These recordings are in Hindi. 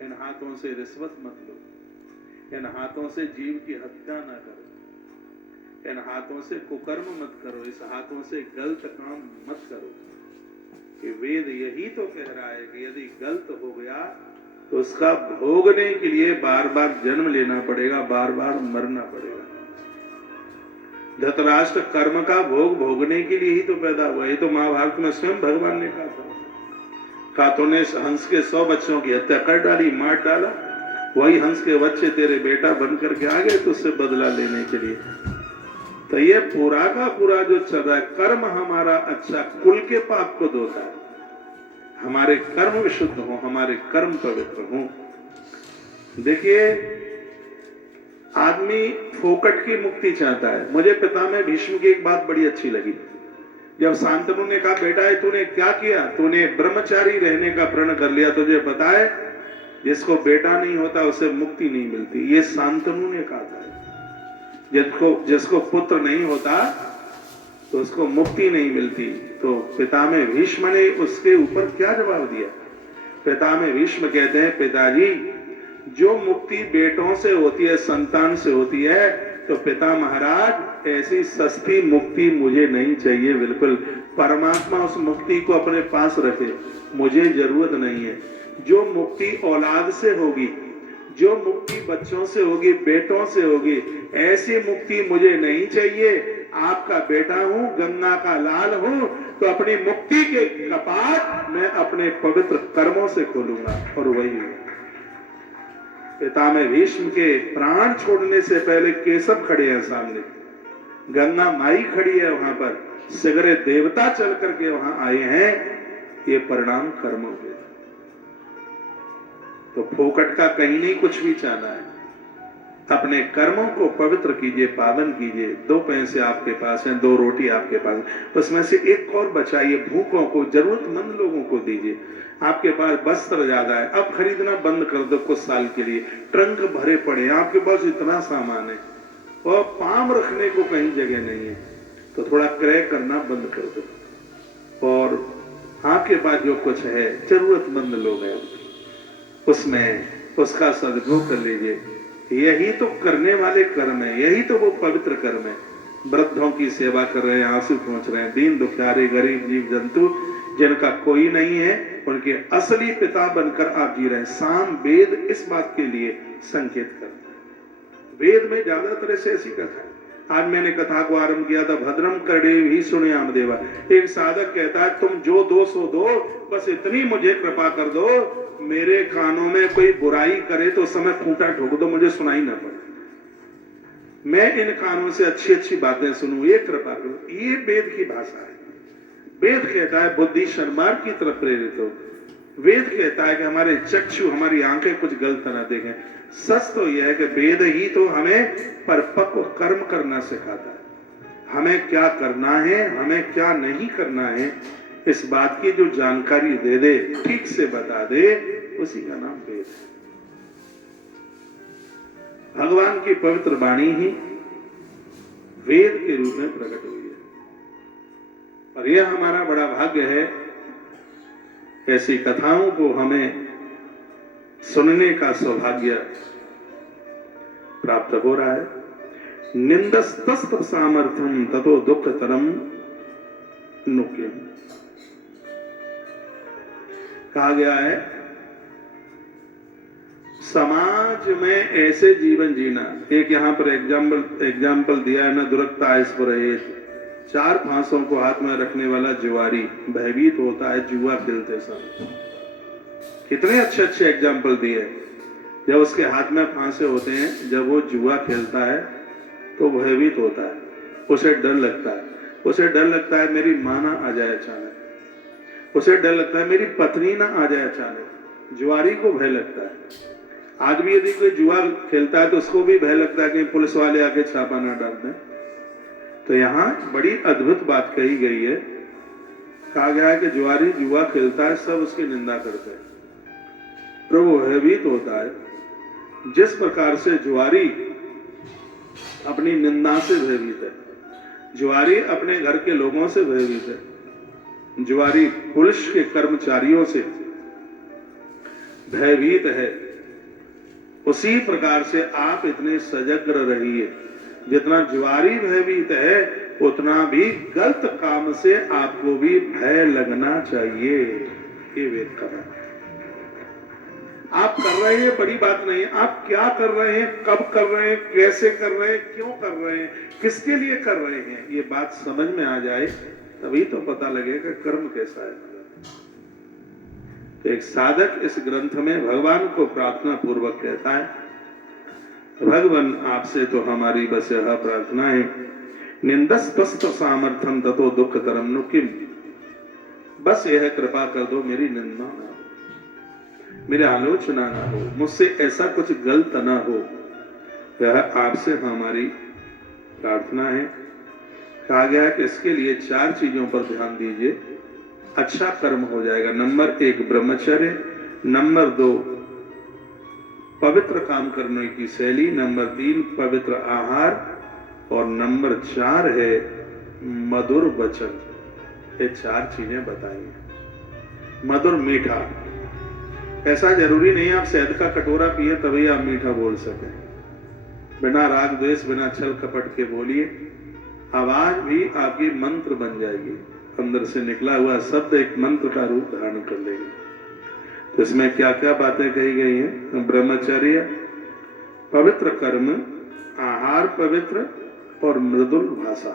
इन हाथों से रिश्वत मत लो, इन हाथों से जीव की हत्या ना करो, इन हाथों से कुकर्म मत करो, इस हाथों से गलत काम मत करो। कि वेद यही तो कह रहा है कि यदि गलत हो गया तो उसका भोगने के लिए बार बार जन्म लेना पड़ेगा, बार बार मरना पड़ेगा। धृतराष्ट्र कर्म का भोग भोगने के लिए ही तो पैदा हुआ। ये तो महाभारत में स्वयं भगवान ने कहा था, तूने हंस के 100 बच्चों की हत्या कर डाली, मार डाला, वही हंस के बच्चे तेरे बेटा बन करके आ गए तुझसे बदला लेने के लिए। तो ये पूरा का पूरा जो चल रहा है, कर्म हमारा अच्छा कुल के पाप को धोता है। हमारे कर्म विशुद्ध हो, हमारे कर्म पवित्र हो। देखिए, आदमी फोकट की मुक्ति चाहता है। मुझे पितामह भीष्म की एक बात बड़ी अच्छी लगी। जब शांतनु ने कहा, बेटा तूने क्या किया, तूने ब्रह्मचारी रहने का प्रण कर लिया, तुझे पता है जिसको बेटा नहीं होता उसे मुक्ति नहीं मिलती। ये शांतनु ने कहा था। जिसको पुत्र नहीं होता तो उसको मुक्ति नहीं मिलती। तो पितामह भीष्म ने उसके ऊपर क्या जवाब दिया? पितामह भीष्म कहते हैं, पिताजी जो मुक्ति बेटों से होती है, संतान से होती है, तो पिता महाराज ऐसी सस्ती मुक्ति मुझे नहीं चाहिए। बिल्कुल परमात्मा उस मुक्ति को अपने पास रखे, मुझे जरूरत नहीं है। जो मुक्ति औलाद से होगी, जो मुक्ति बच्चों से होगी, बेटों से होगी, ऐसी मुक्ति मुझे नहीं चाहिए। आपका बेटा हूं, गंगा का लाल हूं, तो अपनी मुक्ति के कपाट मैं अपने पवित्र कर्मों से खोलूंगा। और वही पितामह भीष्म के प्राण छोड़ने से पहले केशव खड़े हैं सामने, गंगा माई खड़ी है वहां पर, सगरे देवता चल करके वहां आए हैं। ये परिणाम कर्मों के। तो फोकट का कहीं नहीं कुछ भी चाहना है। अपने कर्मों को पवित्र कीजिए, पावन कीजिए। 2 पैसे आपके पास हैं, 2 रोटी आपके पास, उसमें से एक और बचाइए, भूखों को, जरूरतमंद लोगों को दीजिए। आपके पास वस्त्र ज्यादा है, अब खरीदना बंद कर दो कुछ साल के लिए। ट्रंक भरे पड़े हैं, आपके पास इतना सामान है और पाम रखने को कहीं जगह नहीं है, तो थोड़ा क्रय करना बंद कर दो। और आपके पास जो कुछ है, जरूरतमंद लोग हैं, उसमें उसका सदुपयोग कर लीजिए। यही तो करने वाले कर्म है, यही तो वो पवित्र कर्म है। वृद्धों की सेवा कर रहे हैं, आंसू पहुंच रहे हैं, दीन दुखियारे गरीब जीव जंतु जिनका कोई नहीं है, उनके असली पिता बनकर आप जी रहे हैं। साम वेद इस बात के लिए संकेत करता है। वेद में ज्यादातर ऐसी कथा है। आज मैंने कथा को आरंभ किया था, भद्रम करड़े ही सुनयाम देवा। एक साधक कहता है, तुम जो दो सो दो, बस इतनी मुझे कृपा कर दो, मेरे कानों में कोई बुराई करे तो समय खूंटा ठोक दो, मुझे सुनाई ना पड़े, मैं इन कानों से अच्छी अच्छी बातें सुनूं, ये कृपा करो। ये वेद की भाषा है। वेद कहता है बुद्धि शर्मार की तरफ प्रेरित हो। वेद कहता है कि हमारे चक्षु, हमारी आंखें कुछ गलत ना देखें। सच तो यह है कि वेद ही तो हमें परिपक्व कर्म करना सिखाता है। हमें क्या करना है, हमें क्या नहीं करना है, इस बात की जो जानकारी दे दे, ठीक से बता दे, उसी का नाम वेद है। भगवान की पवित्र वाणी ही वेद के रूप में प्रकट हुई है। और यह हमारा बड़ा भाग्य है, ऐसी कथाओं को हमें सुनने का सौभाग्य प्राप्त हो रहा है। निंदस्तस्त सामर्थ्यम ततो दुख तरम नुक्यम। कहा गया है, समाज में ऐसे जीवन जीना। एक यहां पर एग्जाम्पल दिया है, न दुरकता इस पर है। 4 फांसों को हाथ में रखने वाला जुआरी भयभीत होता है जुआ खेलते समय। कितने अच्छे अच्छे एग्जाम्पल दिए। जब उसके हाथ में फांसे होते हैं, जब वो जुआ खेलता है तो भयभीत होता है, उसे डर लगता है। उसे डर लगता है मेरी मां ना आ जाए अचानक, उसे डर लगता है मेरी पत्नी ना आ जाए अचानक। जुआरी को भय लगता है। आज भी यदि कोई जुआ खेलता है तो उसको भी भय लगता है कि पुलिस वाले आके छापा ना डाल दें। तो यहाँ बड़ी अद्भुत बात कही गई है। कहा गया है कि जुआरी जुआ खेलता है, सब उसकी निंदा करते हैं, प्रभु भयभीत होता है। जिस प्रकार से जुआरी अपनी निंदा से भयभीत है, जुआरी अपने घर के लोगों से भयभीत है, जुआरी पुलिस के कर्मचारियों से भयभीत है, उसी प्रकार से आप इतने सजग रहिए। जितना ज्वारी भयभीत है उतना भी गलत काम से आपको भी भय लगना चाहिए। ये वेद का है। आप कर रहे हैं बड़ी बात नहीं है, आप क्या कर रहे हैं, कब कर रहे हैं, कैसे कर रहे हैं, क्यों कर रहे हैं, किसके लिए कर रहे हैं, ये बात समझ में आ जाए तभी तो पता लगेगा कर्म कैसा है। तो एक साधक इस ग्रंथ में भगवान को प्रार्थना पूर्वक कहता है, भगवान आपसे तो हमारी बस यह प्रार्थना है, निंदस्त सामर्थ्यम ततो दुख तरम नु किम, बस यह कृपा कर दो मेरी निंदा ना हो, मेरी आलोचना ना हो, मुझसे ऐसा कुछ गलत ना हो, यह आपसे हमारी प्रार्थना है। कहा गया कि इसके लिए 4 चीजों पर ध्यान दीजिए, अच्छा कर्म हो जाएगा। नंबर 1 ब्रह्मचर्य, नंबर 2 पवित्र काम करने की शैली, नंबर 3 पवित्र आहार और नंबर 4 है मधुर वचन। ये 4 चीजें बताइए। मधुर मीठा, ऐसा जरूरी नहीं आप शहद का कटोरा पिए तभी आप मीठा बोल सकें। बिना राग द्वेष, बिना छल कपट के बोलिए, आवाज भी आपकी मंत्र बन जाएगी। अंदर से निकला हुआ शब्द एक मंत्र का रूप धारण कर लेगी। तो इसमें क्या क्या बातें कही गई हैं? ब्रह्मचर्य, पवित्र कर्म, आहार पवित्र और मृदुल भाषा,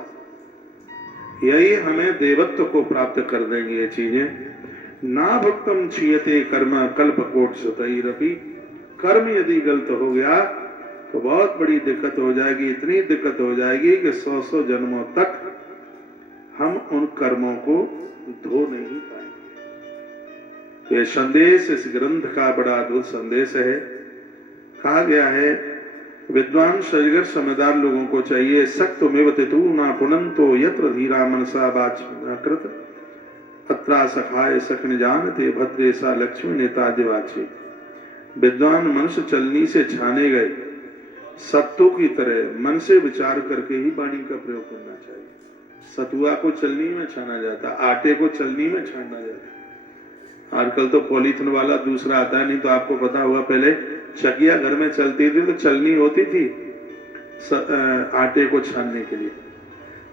यही हमें देवत्व को प्राप्त कर देंगी। ये चीजें ना भक्तम क्षीयते कर्म कल्प कोट सतैरपि, कर्म यदि गलत हो गया तो बहुत बड़ी दिक्कत हो जाएगी। इतनी दिक्कत हो जाएगी कि 100 जन्मों तक हम उन कर्मों को धो नहीं पाएंगे। ये संदेश इस ग्रंथ का बड़ा अद्भुत संदेश है। कहा गया है विद्वान सजगर समझदार लोगों को चाहिए, सक्तमेव तितु ना पुनंतो यत्र धीरा मनसा वाचकृत अत्रा सखाय सकन जानते भद्रे सा लक्ष्मी नेता दिवाचे। विद्वान मनुष्य चलनी से छाने गए, सत्तू की तरह मन से विचार करके ही वाणी का प्रयोग करना चाहिए। सतुआ को चलनी में छाना जाता, आटे को चलनी में छाना जाता। आजकल तो पॉलीथिन वाला दूसरा आता है, नहीं तो आपको पता होगा पहले चकिया घर में चलती थी तो चलनी होती थी आटे को छानने के लिए।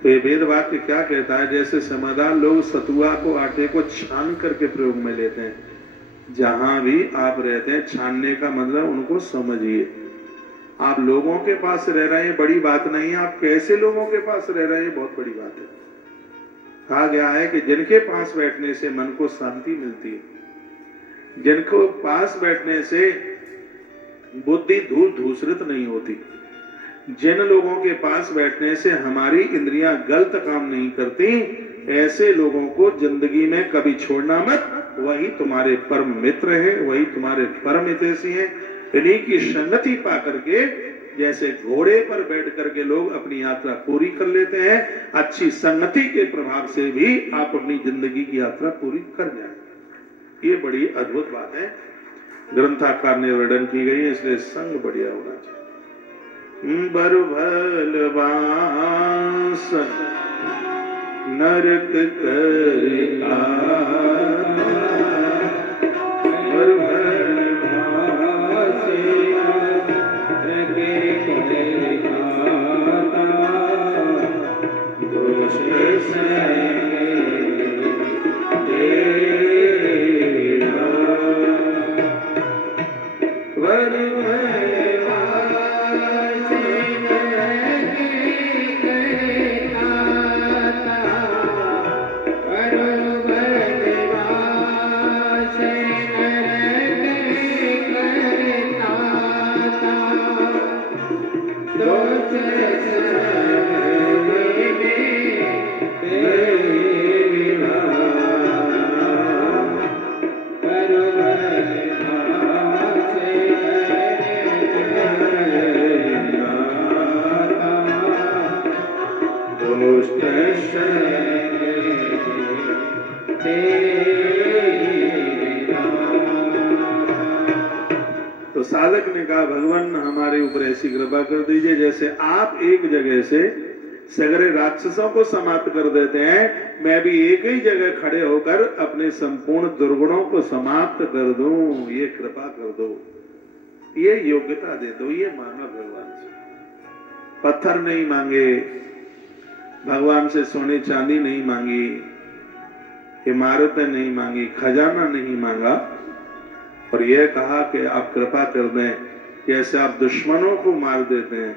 तो ये वेद वाक्य क्या कहता है? जैसे समझदार लोग सतुआ को आटे को छान करके प्रयोग में लेते हैं, जहां भी आप रहते हैं छानने का मतलब उनको समझिए। आप लोगों के पास रह रहे हैं बड़ी बात नहीं है, आप कैसे लोगों के पास रह रहे हैं बहुत बड़ी बात है। कहा गया है कि जिनके पास बैठने से मन को शांति मिलती है, जिनको पास बैठने से बुद्धि धूल धूसरित नहीं होती, जिन लोगों के पास बैठने से हमारी इंद्रियां गलत काम नहीं करती, ऐसे लोगों को जिंदगी में कभी छोड़ना मत। वही तुम्हारे परम मित्र हैं, वही तुम्हारे परम हितैषी हैं। इन्हीं की संगति पा करके जैसे घोड़े पर बैठ करके लोग अपनी यात्रा पूरी कर लेते हैं, अच्छी संगति के प्रभाव से भी आप अपनी जिंदगी की यात्रा पूरी कर जाएंगे। ये बड़ी अद्भुत बात है, ग्रंथाकार ने वर्णन की गई है, इसलिए संग बढ़िया होना चाहिए। बरभल बास नरक करता, बरभल बासे नरक करता, दोष संगे तेरा, बरभल तो साधक ने कहा भगवान हमारे ऊपर ऐसी कृपा कर दीजिए जैसे आप एक जगह से सगरे राक्षसों को समाप्त कर देते हैं, मैं भी एक ही जगह खड़े होकर अपने संपूर्ण दुर्गुणों को समाप्त कर दूं, ये कृपा कर दो। ये योग्यता दे दो, ये मांगा भगवान से। पत्थर नहीं मांगे भगवान से, सोने चांदी नहीं मांगी, इमारतें नहीं मांगी, खजाना नहीं मांगा, और यह कहा कि आप कृपा कर दें, जैसे आप दुश्मनों को मार देते हैं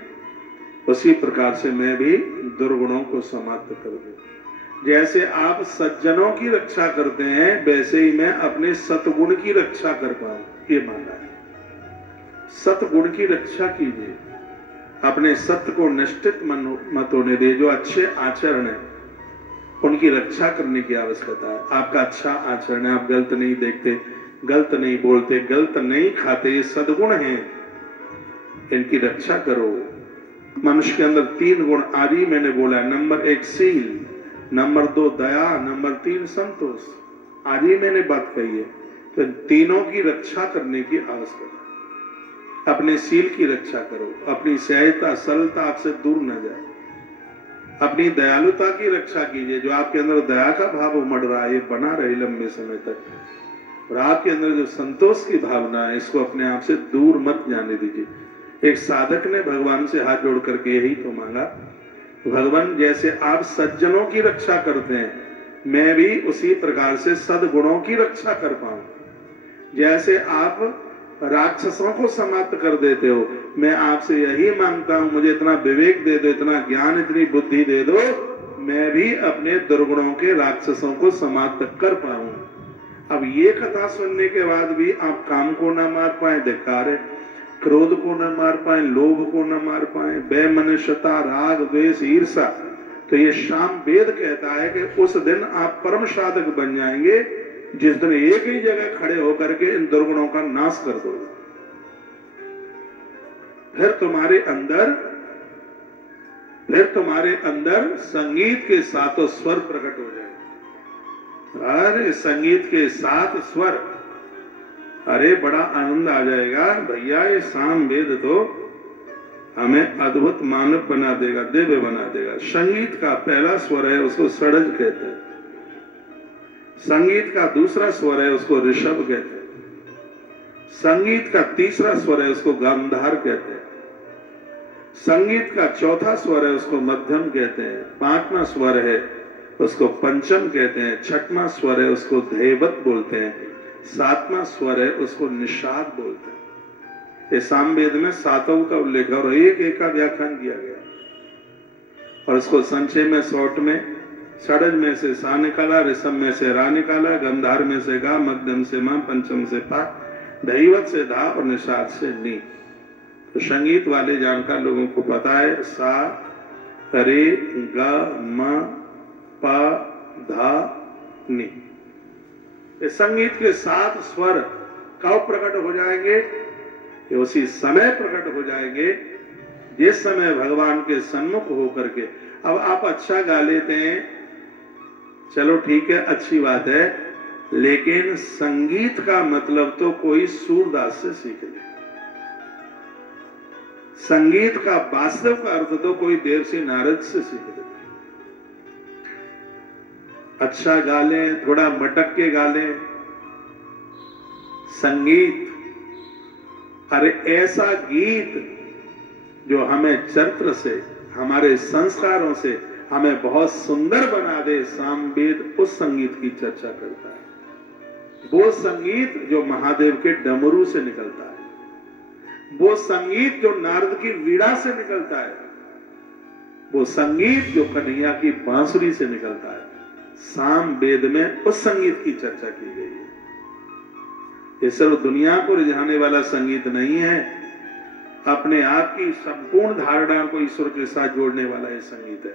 उसी प्रकार से मैं भी दुर्गुणों को समाप्त कर दूं। जैसे आप सज्जनों की रक्षा करते हैं वैसे ही मैं अपने सतगुण की रक्षा कर पाऊं, ये मांगा है। सतगुण की रक्षा कीजिए, अपने सत्य को निष्ठित मत होने दे। जो अच्छे आचरण है उनकी रक्षा करने की आवश्यकता है। आपका अच्छा आचरण है, आप गलत नहीं देखते, गलत नहीं बोलते, गलत नहीं खाते, ये सद्गुण हैं, इनकी रक्षा करो। मनुष्य के अंदर 3 गुण आज ही मैंने बोला, नंबर 1 सील, नंबर 2 दया, नंबर 3 संतोष। आज ही मैंने बात कही है। तो तीनों की रक्षा करने की आवश्यकता है। अपने सील की रक्षा करो, अपनी सहजता सरलता आपसे दूर न जाए, अपनी दयालुता की रक्षा कीजिए। जो आपके अंदर दया का भाव उमड़ रहा है ये बना रहे लंबे समय तक, और आपके अंदर जो संतोष की भावना है इसको अपने आप से दूर मत जाने दीजिए। एक साधक ने भगवान से हाथ जोड़ करके यही तो मांगा, भगवान जैसे आप सज्जनों की रक्षा करते हैं मैं भी उसी प्रकार से सद्गुणों की रक्षा कर पाऊं। जैसे आप राक्षसों को समाप्त कर देते हो, मैं आपसे यही मांगता हूं, मुझे इतना विवेक दे दो, इतना ज्ञान, इतनी बुद्धि दे दो, मैं भी अपने दुर्गुणों के राक्षसों को समाप्त कर पाऊं। अब ये कथा सुनने के बाद भी आप काम को ना मार पाए, धिक्कार है। क्रोध को न मार पाए, लोभ को न मार पाए, वैमनस्यता, राग, द्वेष, ईर्षा, तो ये शाम वेद कहता है कि उस दिन आप परम साधक बन जाएंगे जिस दिन एक ही जगह खड़े होकर के इन दुर्गुणों का नाश कर दो। फिर तुम्हारे अंदर संगीत के 7 स्वर प्रकट हो जाएंगे। अरे संगीत के 7 स्वर, अरे बड़ा आनंद आ जाएगा भैया। ये साम वेद तो हमें अद्भुत मानव बना देगा, दिव्य बना देगा। संगीत का पहला स्वर है उसको षडज कहते हैं, संगीत का दूसरा स्वर है उसको ऋषभ कहते हैं, संगीत का तीसरा स्वर है उसको गांधार कहते हैं, संगीत का चौथा स्वर है उसको मध्यम कहते हैं, 5वां स्वर है उसको पंचम कहते हैं, 6वां स्वर है उसको धैवत बोलते हैं, 7वां स्वर है उसको निषाद बोलते हैं। ये सामवेद में 7 का उल्लेख है और एक का व्याख्यान किया गया, और इसको संचय में शॉर्ट में षडज में से सा निकाला, ऋषभ में से रा निकाला, गंधार में से गा, मध्यम से मां, पंचम से पा, दैवत से धा और निषाद से नी। तो संगीत वाले जानकार लोगों को पता है सा, रे, गा, म, पा, धा, नी। ये संगीत के 7 स्वर कब प्रकट हो जाएंगे? ये उसी समय प्रकट हो जाएंगे जिस समय भगवान के सन्मुख होकर के। अब आप अच्छा गा लेते हैं, चलो ठीक है, अच्छी बात है, लेकिन संगीत का मतलब तो कोई सूरदास से सीख ले। संगीत का वास्तव का अर्थ तो कोई देवर्षि नारद से सीख ले। अच्छा गा लें, थोड़ा मटक के गा लें संगीत, अरे ऐसा गीत जो हमें चरित्र से, हमारे संस्कारों से हमें बहुत सुंदर बना दे, सामवेद उस संगीत की चर्चा करता है। वो संगीत जो महादेव के डमरू से निकलता है, वो संगीत जो नारद की वीणा से निकलता है, वो संगीत जो कन्हैया की बांसुरी से निकलता है, सामवेद में उस संगीत की चर्चा की गई है। ये सिर्फ दुनिया को रिझाने वाला संगीत नहीं है, अपने आप की संपूर्ण धारणा को ईश्वर के साथ जोड़ने वाला ये संगीत है।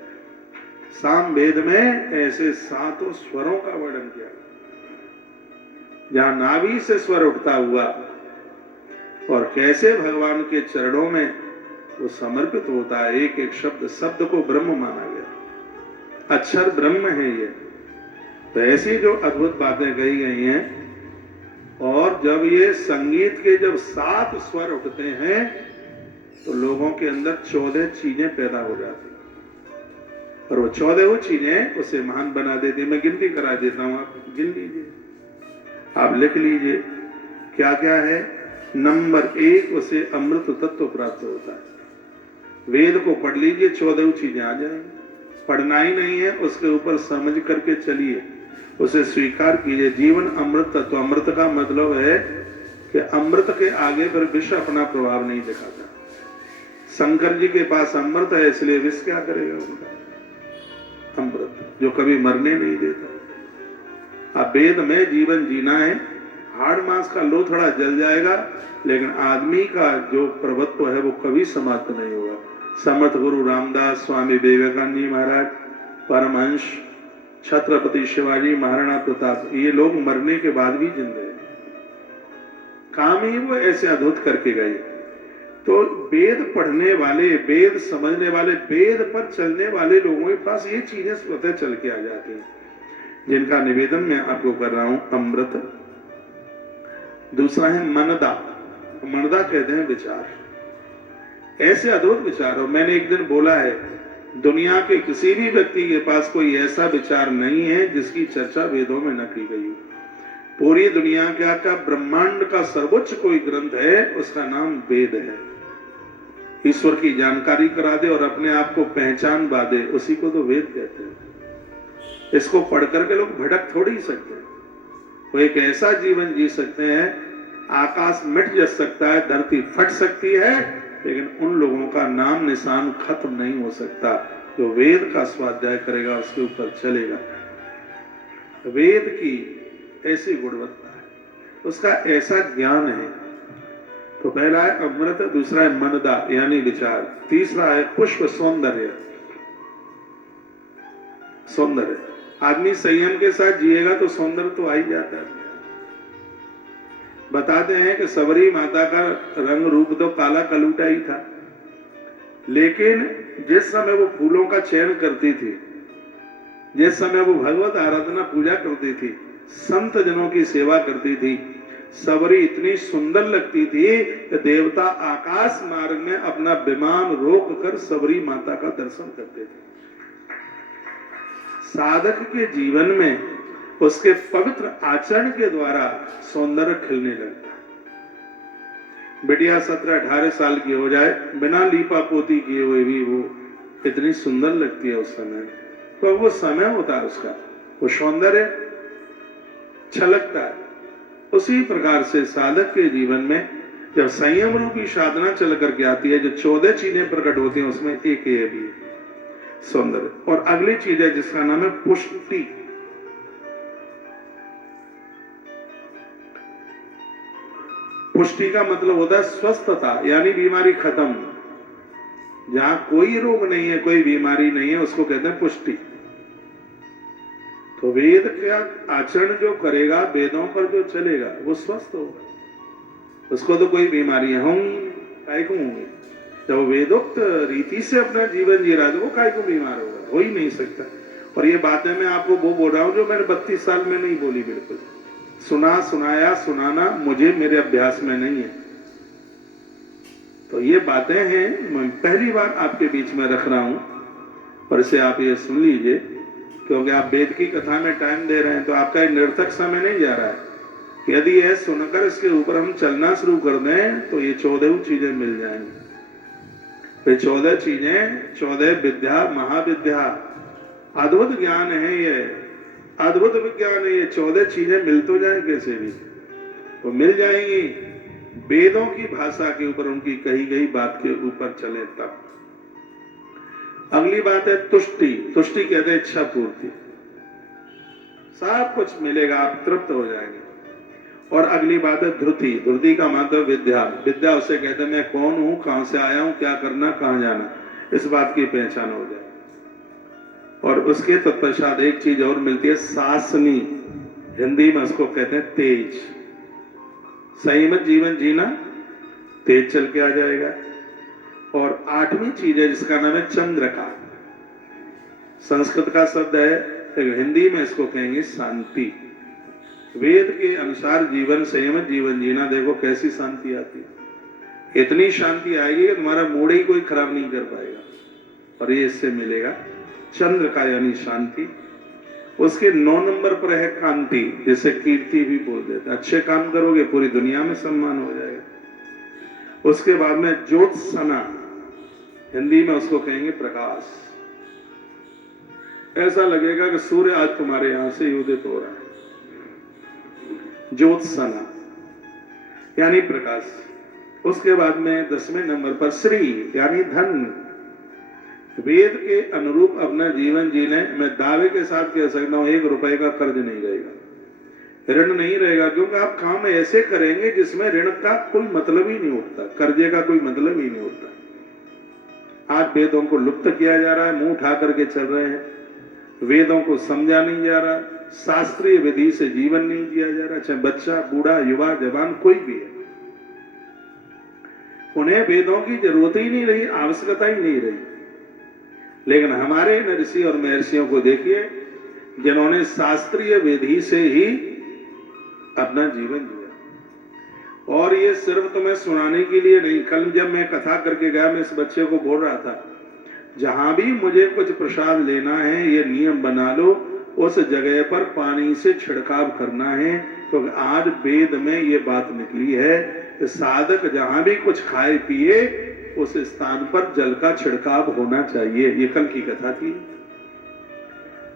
सामवेद में ऐसे 7 स्वरों का वर्णन किया, जहां नाभि से स्वर उठता हुआ और कैसे भगवान के चरणों में वो समर्पित होता है। एक एक शब्द को ब्रह्म माना गया, अक्षर ब्रह्म है ये। तो ऐसी जो अद्भुत बातें कही गई हैं, और जब ये संगीत के जब 7 स्वर उठते हैं तो लोगों के अंदर 14 चीजें पैदा हो जाती, और वो 14 चीजें उसे महान बना देती। मैं गिनती करा देता हूं, आप गिन लीजिए, आप लिख लीजिए क्या क्या है। नंबर 1 उसे अमृत तत्व प्राप्त होता है। वेद को पढ़ लीजिए, 14 चीजें आ जाएंगी। पढ़ना ही नहीं है, उसके ऊपर समझ करके चलिए, उसे स्वीकार कीजिए। जीवन अमृत तत्व, अमृत का मतलब है कि अमृत के आगे फिर विष अपना प्रभाव नहीं दिखाता। शंकर जी के पास अमृत है, इसलिए विष क्या करेगा उनका? अमृत जो कभी मरने नहीं देता। अब वेद में जीवन जीना है, हाड़ मांस का लो थोड़ा जल जाएगा, लेकिन आदमी का जो प्रभुत्व है वो कभी समाप्त नहीं होगा। समर्थ गुरु रामदास, स्वामी विवेकानंद जी महाराज, परमहंस, छत्रपति शिवाजी, महाराणा प्रताप, ये लोग मरने के बाद भी जिंदे हैं। काम ही वो ऐसे अद्भुत करके गए। तो वेद पढ़ने वाले, वेद समझने वाले, वेद पर चलने वाले लोगों के पास ये चीजें स्वतः चल के आ जाती हैं, जिनका निवेदन मैं आपको कर रहा हूं। अमृत। दूसरा है मनदा। मनदा कहते हैं विचार, ऐसे अद्भुत विचार हो। मैंने एक दिन बोला है, दुनिया के किसी भी व्यक्ति के पास कोई ऐसा विचार नहीं है जिसकी चर्चा वेदों में न की गई। पूरी दुनिया का ब्रह्मांड का सर्वोच्च कोई ग्रंथ है, उसका नाम वेद है। ईश्वर की जानकारी करा दे और अपने आप को पहचान बा दे, उसी को तो वेद कहते हैं। इसको पढ़ करके लोग भटक थोड़ी ही सकते हैं। वो एक ऐसा जीवन जी सकते हैं, आकाश मिट जा सकता है, धरती फट सकती है, लेकिन उन लोगों का नाम निशान खत्म नहीं हो सकता जो वेद का स्वाध्याय करेगा, उसके ऊपर चलेगा। वेद की ऐसी गुणवत्ता है, उसका ऐसा ज्ञान है। तो पहला है अमृत, दूसरा है मनदा यानी विचार, तीसरा है पुष्प, सौंदर्य। सौंदर्य, आदमी संयम के साथ जिएगा तो सौंदर्य तो आ ही जाता है। बताते हैं कि सबरी माता का रंग रूप तो काला कलूटा ही था, लेकिन जिस समय वो फूलों का चयन करती थी, जिस समय वो भगवत आराधना पूजा करती थी, संत जनों की सेवा करती थी, सबरी इतनी सुंदर लगती थी कि देवता आकाश मार्ग में अपना विमान रोक कर सबरी माता का दर्शन करते थे। साधक के जीवन में उसके पवित्र आचरण के द्वारा सौंदर्य खिलने लगता है। बिटिया 17-18 साल की हो जाए, बिना लीपा पोती किए हुए भी वो इतनी सुंदर लगती है उस समय। तो वो समय होता है उसका, वो सौंदर्य छलकता है। उसी प्रकार से साधक के जीवन में जब संयम रूपी साधना चल करके आती है, जो 14 चीजें प्रकट होती हैं, उसमें एक ये भी है, सौंदर्य। और अगली चीज है जिसका नाम है पुष्टि। पुष्टि का मतलब होता है स्वस्थता, यानी बीमारी खत्म। जहां कोई रोग नहीं है, कोई बीमारी नहीं है, उसको कहते हैं पुष्टि। तो वेद का आचरण जो करेगा, वेदों पर जो चलेगा, वो स्वस्थ होगा। उसको तो कोई बीमारियां होंगी, काय को होंगी। जब वेदोक्त रीति से अपना जीवन जी रहा है, तो वो काय को बीमार होगा? हो ही नहीं सकता। और ये बातें मैं आपको वो बोल रहा हूं जो मैंने 32 साल में नहीं बोली। बिल्कुल सुना, सुनाया, सुनाना मुझे मेरे अभ्यास में नहीं है। तो ये बातें हैं, मैं पहली बार आपके बीच में रख रहा हूं, और इसे आप ये सुन लीजिए, क्योंकि आप वेद की कथा में टाइम दे रहे हैं, तो आपका एक निरर्थक समय नहीं जा रहा है। यदि यह सुनकर इसके ऊपर हम चलना शुरू कर दें, तो ये 14 चीजें मिल जाएंगी। ये 14 चीजें, 14 विद्या, महाविद्या, अद्भुत ज्ञान है, ये अद्भुत विज्ञान है। ये 14 चीजें मिल तो जाए कैसे भी, वो मिल जाएंगी वेदों की भाषा के ऊपर, उनकी कही गई बात के ऊपर चले तब। अगली बात है तुष्टि। तुष्टि कहते हैं इच्छा पूर्ति, सब कुछ मिलेगा, आप तृप्त हो जाएंगे। और अगली बात है ध्रुति। ध्रुति का मतलब विद्या। विद्या उसे कहते हैं मैं कौन हूं, कहां से आया हूं, क्या करना, कहां जाना, इस बात की पहचान हो जाए। और उसके तत्पश्चात एक चीज और मिलती है, सासनी। हिंदी में उसको कहते हैं तेज। संयमित जीवन जीना, तेज चल के आ जाएगा। और 8वीं चीज है जिसका नाम है चंद्रका। संस्कृत का शब्द है, हिंदी में इसको कहेंगे शांति। वेद के अनुसार जीवन, संयमित जीवन जीना, देखो कैसी शांति आती है। इतनी शांति आएगी कि तुम्हारा मूड ही कोई खराब नहीं कर पाएगा, और ये इससे मिलेगा चंद्र का यानी शांति। उसके 9 नंबर पर है कांति, जिसे कीर्ति भी बोल देते हैं। अच्छे काम करोगे पूरी दुनिया में सम्मान हो जाएगा। उसके बाद में ज्योत्सना, हिंदी में उसको कहेंगे प्रकाश। ऐसा लगेगा कि सूर्य आज तुम्हारे यहां से उदित हो रहा है। ज्योत्सना यानी प्रकाश। उसके बाद में 10वें नंबर पर श्री यानी धन। वेद के अनुरूप अपना जीवन जीने, मैं दावे के साथ कह सकता हूं 1 रुपए का कर्ज नहीं रहेगा, ऋण नहीं रहेगा, क्योंकि आप काम ऐसे करेंगे जिसमें ऋण का कोई मतलब ही नहीं उठता, कर्जे का कोई मतलब ही नहीं उठता। आज वेदों को लुप्त किया जा रहा है, मुंह उठा करके चल रहे हैं, वेदों को समझा नहीं जा रहा, शास्त्रीय विधि से जीवन नहीं जिया जा रहा, चाहे बच्चा, बूढ़ा, युवा, जवान कोई भी है, उन्हें वेदों की जरूरत ही नहीं रही, आवश्यकता ही नहीं रही। लेकिन हमारे ऋषि और महर्षियों को देखिए, जिन्होंने शास्त्रीय विधि से ही अपना जीवन जिया। और ये सिर्फ तुम्हें सुनाने के लिए नहीं, कल जब मैं कथा करके गया, मैं इस बच्चे को बोल रहा था, जहां भी मुझे कुछ प्रसाद लेना है, ये नियम बना लो, उस जगह पर पानी से छिड़काव करना है, क्योंकि आज वेद में ये बात निकली है कि साधक जहां भी कुछ खाए पिए, उस स्थान पर जल का छिड़काव होना चाहिए। ये कल की कथा थी।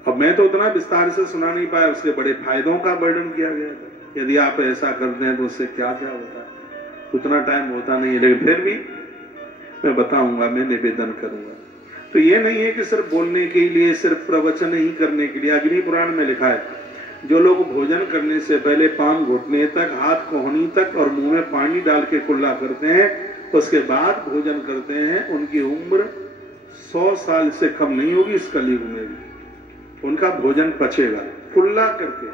अब मैं तो उतना विस्तार से सुना नहीं पाया, उसके बड़े फायदों का वर्णन किया गया था। यदि आप ऐसा करते हैं तो उससे क्या क्या होता है, उतना टाइम होता नहीं है, लेकिन फिर भी मैं बताऊंगा, मैं निवेदन करूंगा। तो ये नहीं है कि सिर्फ बोलने के लिए, सिर्फ प्रवचन ही करने के लिए। अग्नि पुराण में लिखा है, जो लोग भोजन करने से पहले पान घुटने तक, हाथ कोहनी तक और मुंह में पानी डाल के कुल्ला करते हैं, उसके बाद भोजन करते हैं, उनकी उम्र 100 साल से कम नहीं होगी इस कलयुग में भी। उनका भोजन पचेगा कुल्ला करके,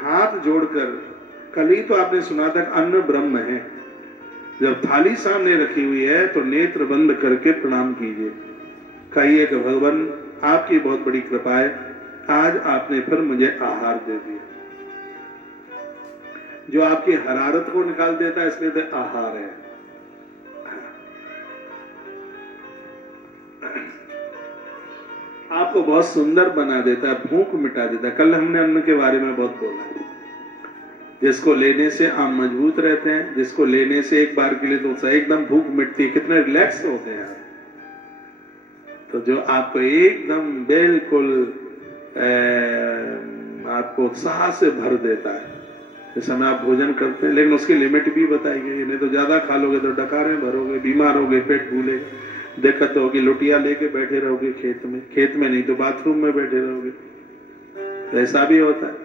हाथ जोड़कर। कल ही तो आपने सुना था अन्न ब्रह्म है। जब थाली सामने रखी हुई है तो नेत्र बंद करके प्रणाम कीजिए, कहिए कि भगवान आपकी बहुत बड़ी कृपा है, आज आपने फिर मुझे आहार दे दिया। जो आपकी हरारत को निकाल देता है, इसलिए तो आहार है। आपको बहुत सुंदर बना देता है, भूख मिटा देता है। कल हमने अन्न के बारे में बहुत बोला है। जिसको लेने से आप मजबूत रहते हैं, जिसको लेने से एक बार के लिए तो एकदम भूख मिटती है, कितने रिलैक्स होते हैं आप। तो जो आपको एकदम बिल्कुल आपको उत्साह से भर देता है, जिस समय आप भोजन करते हैं, लेकिन उसकी लिमिट भी बताई गई है। नहीं तो ज्यादा खा लोगे तो डकारें भरोगे, बीमार होगे, पेट फूलेगा, दिक्कत होगी, लुटिया लेके बैठे रहोगे खेत में नहीं तो बाथरूम में बैठे रहोगे। ऐसा भी होता है।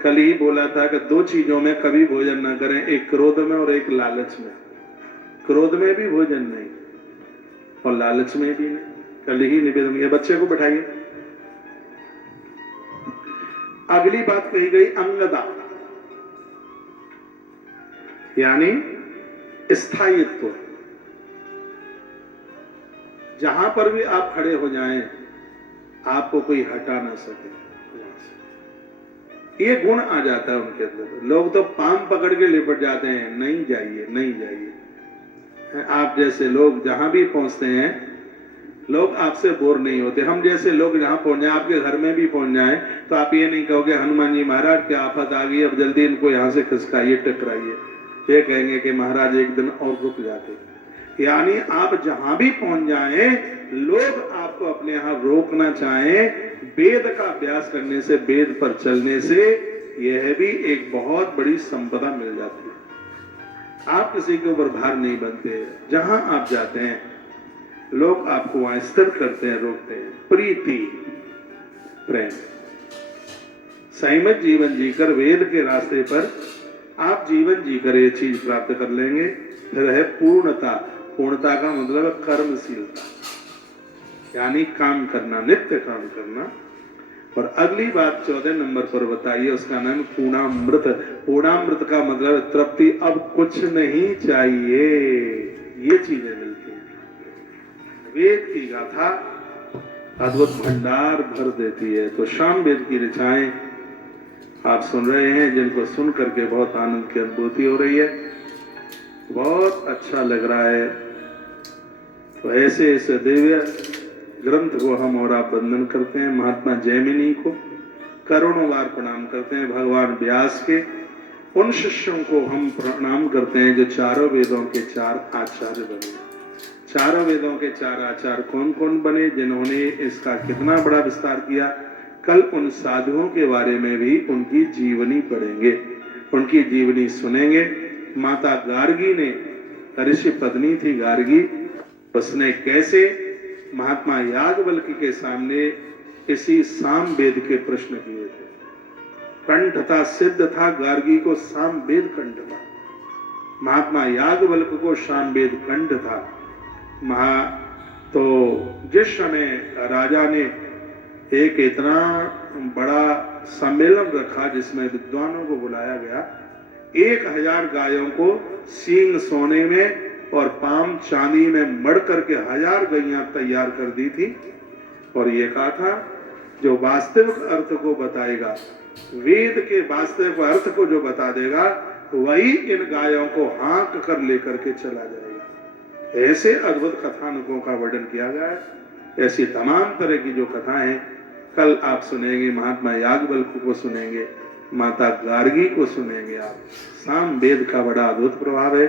कल ही बोला था कि 2 चीजों में कभी भोजन ना करें, एक क्रोध में और एक लालच में। क्रोध में भी भोजन नहीं और लालच में भी नहीं। कल ही निवेदन किया। बच्चे को बैठाइए। अगली बात कही गई अंगदा, यानी स्थायित्व। जहां पर भी आप खड़े हो जाएं, आपको कोई हटा ना सके। ये गुण आ जाता है उनके अंदर। लोग तो पाम पकड़ के लिपट जाते हैं, नहीं जाइए, नहीं जाइए। आप जैसे लोग जहां भी पहुंचते हैं, लोग आपसे बोर नहीं होते। हम जैसे लोग जहां पहुंच जाए, आपके घर में भी पहुंच जाए, तो आप ये नहीं कहोगे हनुमान जी महाराज क्या आफत आ गई, अब जल्दी इनको यहां से खिसकाइए, टकराइए। ये कहेंगे कि महाराज एक दिन और रुक जाते। यानी आप जहां भी पहुंच जाएं, लोग आपको अपने यहां रोकना चाहें, वेद का अभ्यास करने से, वेद पर चलने से, यह भी एक बहुत बड़ी संपदा मिल जाती है। आप किसी के ऊपर भार नहीं बनते। जहां आप जाते हैं, लोग आपको वहां स्थिर करते हैं, रोकते हैं। प्रीति, प्रेम, संयमित जीवन जीकर, वेद के रास्ते पर आप जीवन जीकर ये चीज प्राप्त कर लेंगे। फिर है पूर्णता। पूर्णता का मतलब है कर्मशीलता, यानी काम करना, नित्य काम करना। और अगली बात 14 नंबर पर बताइए, उसका नाम पूर्णामृत। पूर्णामृत का मतलब तृप्ति, अब कुछ नहीं चाहिए, ये चीजें मिलती हैं। वेद की गाथा अद्भुत भंडार भर देती है। तो शाम वेद की ऋचाएं आप सुन रहे हैं, जिनको सुन करके बहुत आनंद की अनुभूति हो रही है, बहुत अच्छा लग रहा है। तो ऐसे ऐसे दिव्य ग्रंथ को हम और आप वंदन करते हैं। महात्मा जैमिनी को करोड़ों बार प्रणाम करते हैं, भगवान व्यास के, उन शिष्यों को हम प्रणाम करते हैं जो चारों वेदों के चार आचार्य बने। चारों वेदों के चार आचार्य कौन कौन बने, जिन्होंने इसका कितना बड़ा विस्तार किया। कल उन साधुओं के बारे में भी उनकी जीवनी पढ़ेंगे, उनकी जीवनी सुनेंगे। माता गार्गी ने, ऋषि पत्नी थी गार्गी, उसने कैसे महात्मा याज्ञवल्क्य के सामने इसी साम वेद के प्रश्न किए थे। कंठ था, सिद्ध था, गार्गी को साम वेद कंठ था, महात्मा याज्ञवल्क्य को साम वेद कंठ था। तो जिस समय राजा ने एक इतना बड़ा सम्मेलन रखा जिसमें विद्वानों को बुलाया गया, 1000 गायों को सींग सोने में और पाम चांदी में मड़ करके 1000 गैयां तैयार कर दी थी, और ये कहा था जो वास्तविक अर्थ को बताएगा, वेद के वास्तविक अर्थ को जो बता देगा, वही इन गायों को हाँक कर लेकर के चला जाएगा। ऐसे अद्भुत कथानकों का वर्णन किया गया है। ऐसी तमाम तरह की जो कथाएं कल आप सुनेंगे, महात्मा याज्ञवल्क्य को सुनेंगे, माता गार्गी को सुनेंगे आप। साम वेद का बड़ा अद्भुत प्रभाव है।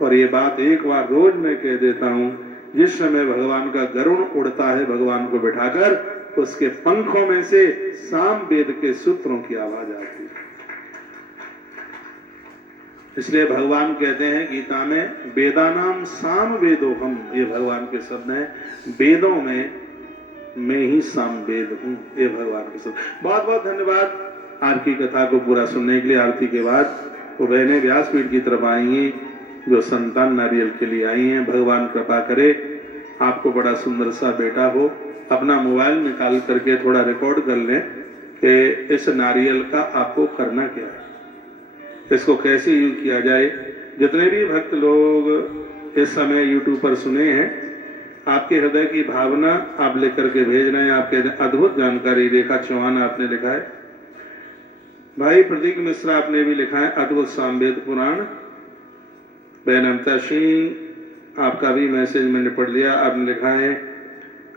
और ये बात एक बार रोज मैं कह देता हूँ, जिस समय भगवान का गरुड़ उड़ता है भगवान को बिठाकर, उसके पंखों में से साम वेद के सूत्रों की आवाज आती है। इसलिए भगवान कहते हैं गीता में, वेदानाम साम वेदोहम, ये भगवान के शब्द हैं, वेदों में मैं ही साम वेद हूँ, ये भगवान के शब्द। बहुत बहुत धन्यवाद आपकी कथा को पूरा सुनने के लिए। आरती के बाद वो बहनें व्यासपीठ की तरफ आएंगी जो संतान नारियल के लिए आई हैं। भगवान कृपा करे आपको बड़ा सुंदर सा बेटा हो। अपना मोबाइल निकाल करके थोड़ा रिकॉर्ड कर लें कि इस नारियल का आपको करना क्या है, इसको कैसे यूज किया जाए। जितने भी भक्त लोग इस समय यूट्यूब पर सुने हैं, आपके हृदय की भावना आप लेकर के भेज रहे हैं। आपके अद्भुत जानकारी, रेखा चौहान आपने लिखा है, भाई प्रतीक मिश्रा आपने भी लिखा है अद्भुत सामवेद पुराण। बहन अमता सिंह आपका भी मैसेज मैंने पढ़ लिया, आपने लिखा है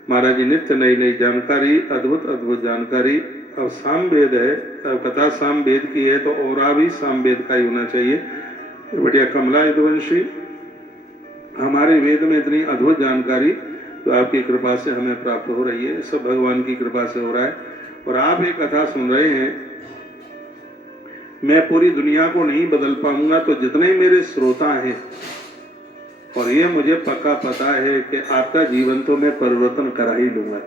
महाराज जी नित्य नई नई जानकारी, अद्भुत अद्भुत जानकारी। अब सामवेद है, अब कथा सामवेद की है तो और भी सामवेद का ही होना चाहिए। बढ़िया कमला यदुवंशी, हमारे वेद में इतनी अद्भुत जानकारी तो आपकी कृपा से हमें प्राप्त हो रही है, सब भगवान की कृपा से हो रहा है। और आप एक कथा सुन रहे हैं, मैं पूरी दुनिया को नहीं बदल पाऊंगा, तो जितने मेरे श्रोता हैं, और ये मुझे पक्का पता है कि आपका जीवन तो मैं परिवर्तन करा ही लूंगा।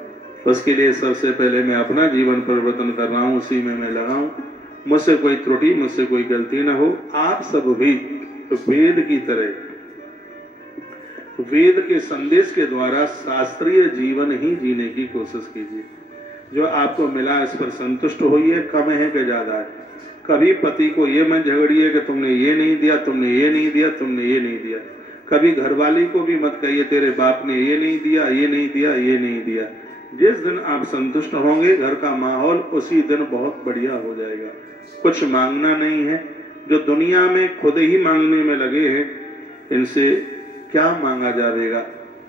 उसके लिए सबसे पहले मैं अपना जीवन परिवर्तन कर रहा हूँ, उसी में मैं लगा हूँ। मुझसे कोई त्रुटि, मुझसे कोई गलती ना हो। आप सब भी वेद की तरह, वेद के संदेश के द्वारा शास्त्रीय जीवन ही जीने की कोशिश कीजिए। जो आपको मिला इस पर संतुष्ट होइए, कम है कि ज्यादा है। कभी पति को ये मत झगड़िए कि तुमने ये नहीं दिया, तुमने ये नहीं दिया, तुमने ये नहीं दिया। कभी घरवाली को भी मत कहिए तेरे बाप ने ये नहीं दिया, ये नहीं दिया, ये नहीं दिया। जिस दिन आप संतुष्ट होंगे, घर का माहौल उसी दिन बहुत बढ़िया हो जाएगा। कुछ मांगना नहीं है। जो दुनिया में खुद ही मांगने में लगे हैं, इनसे क्या मांगा जाएगा।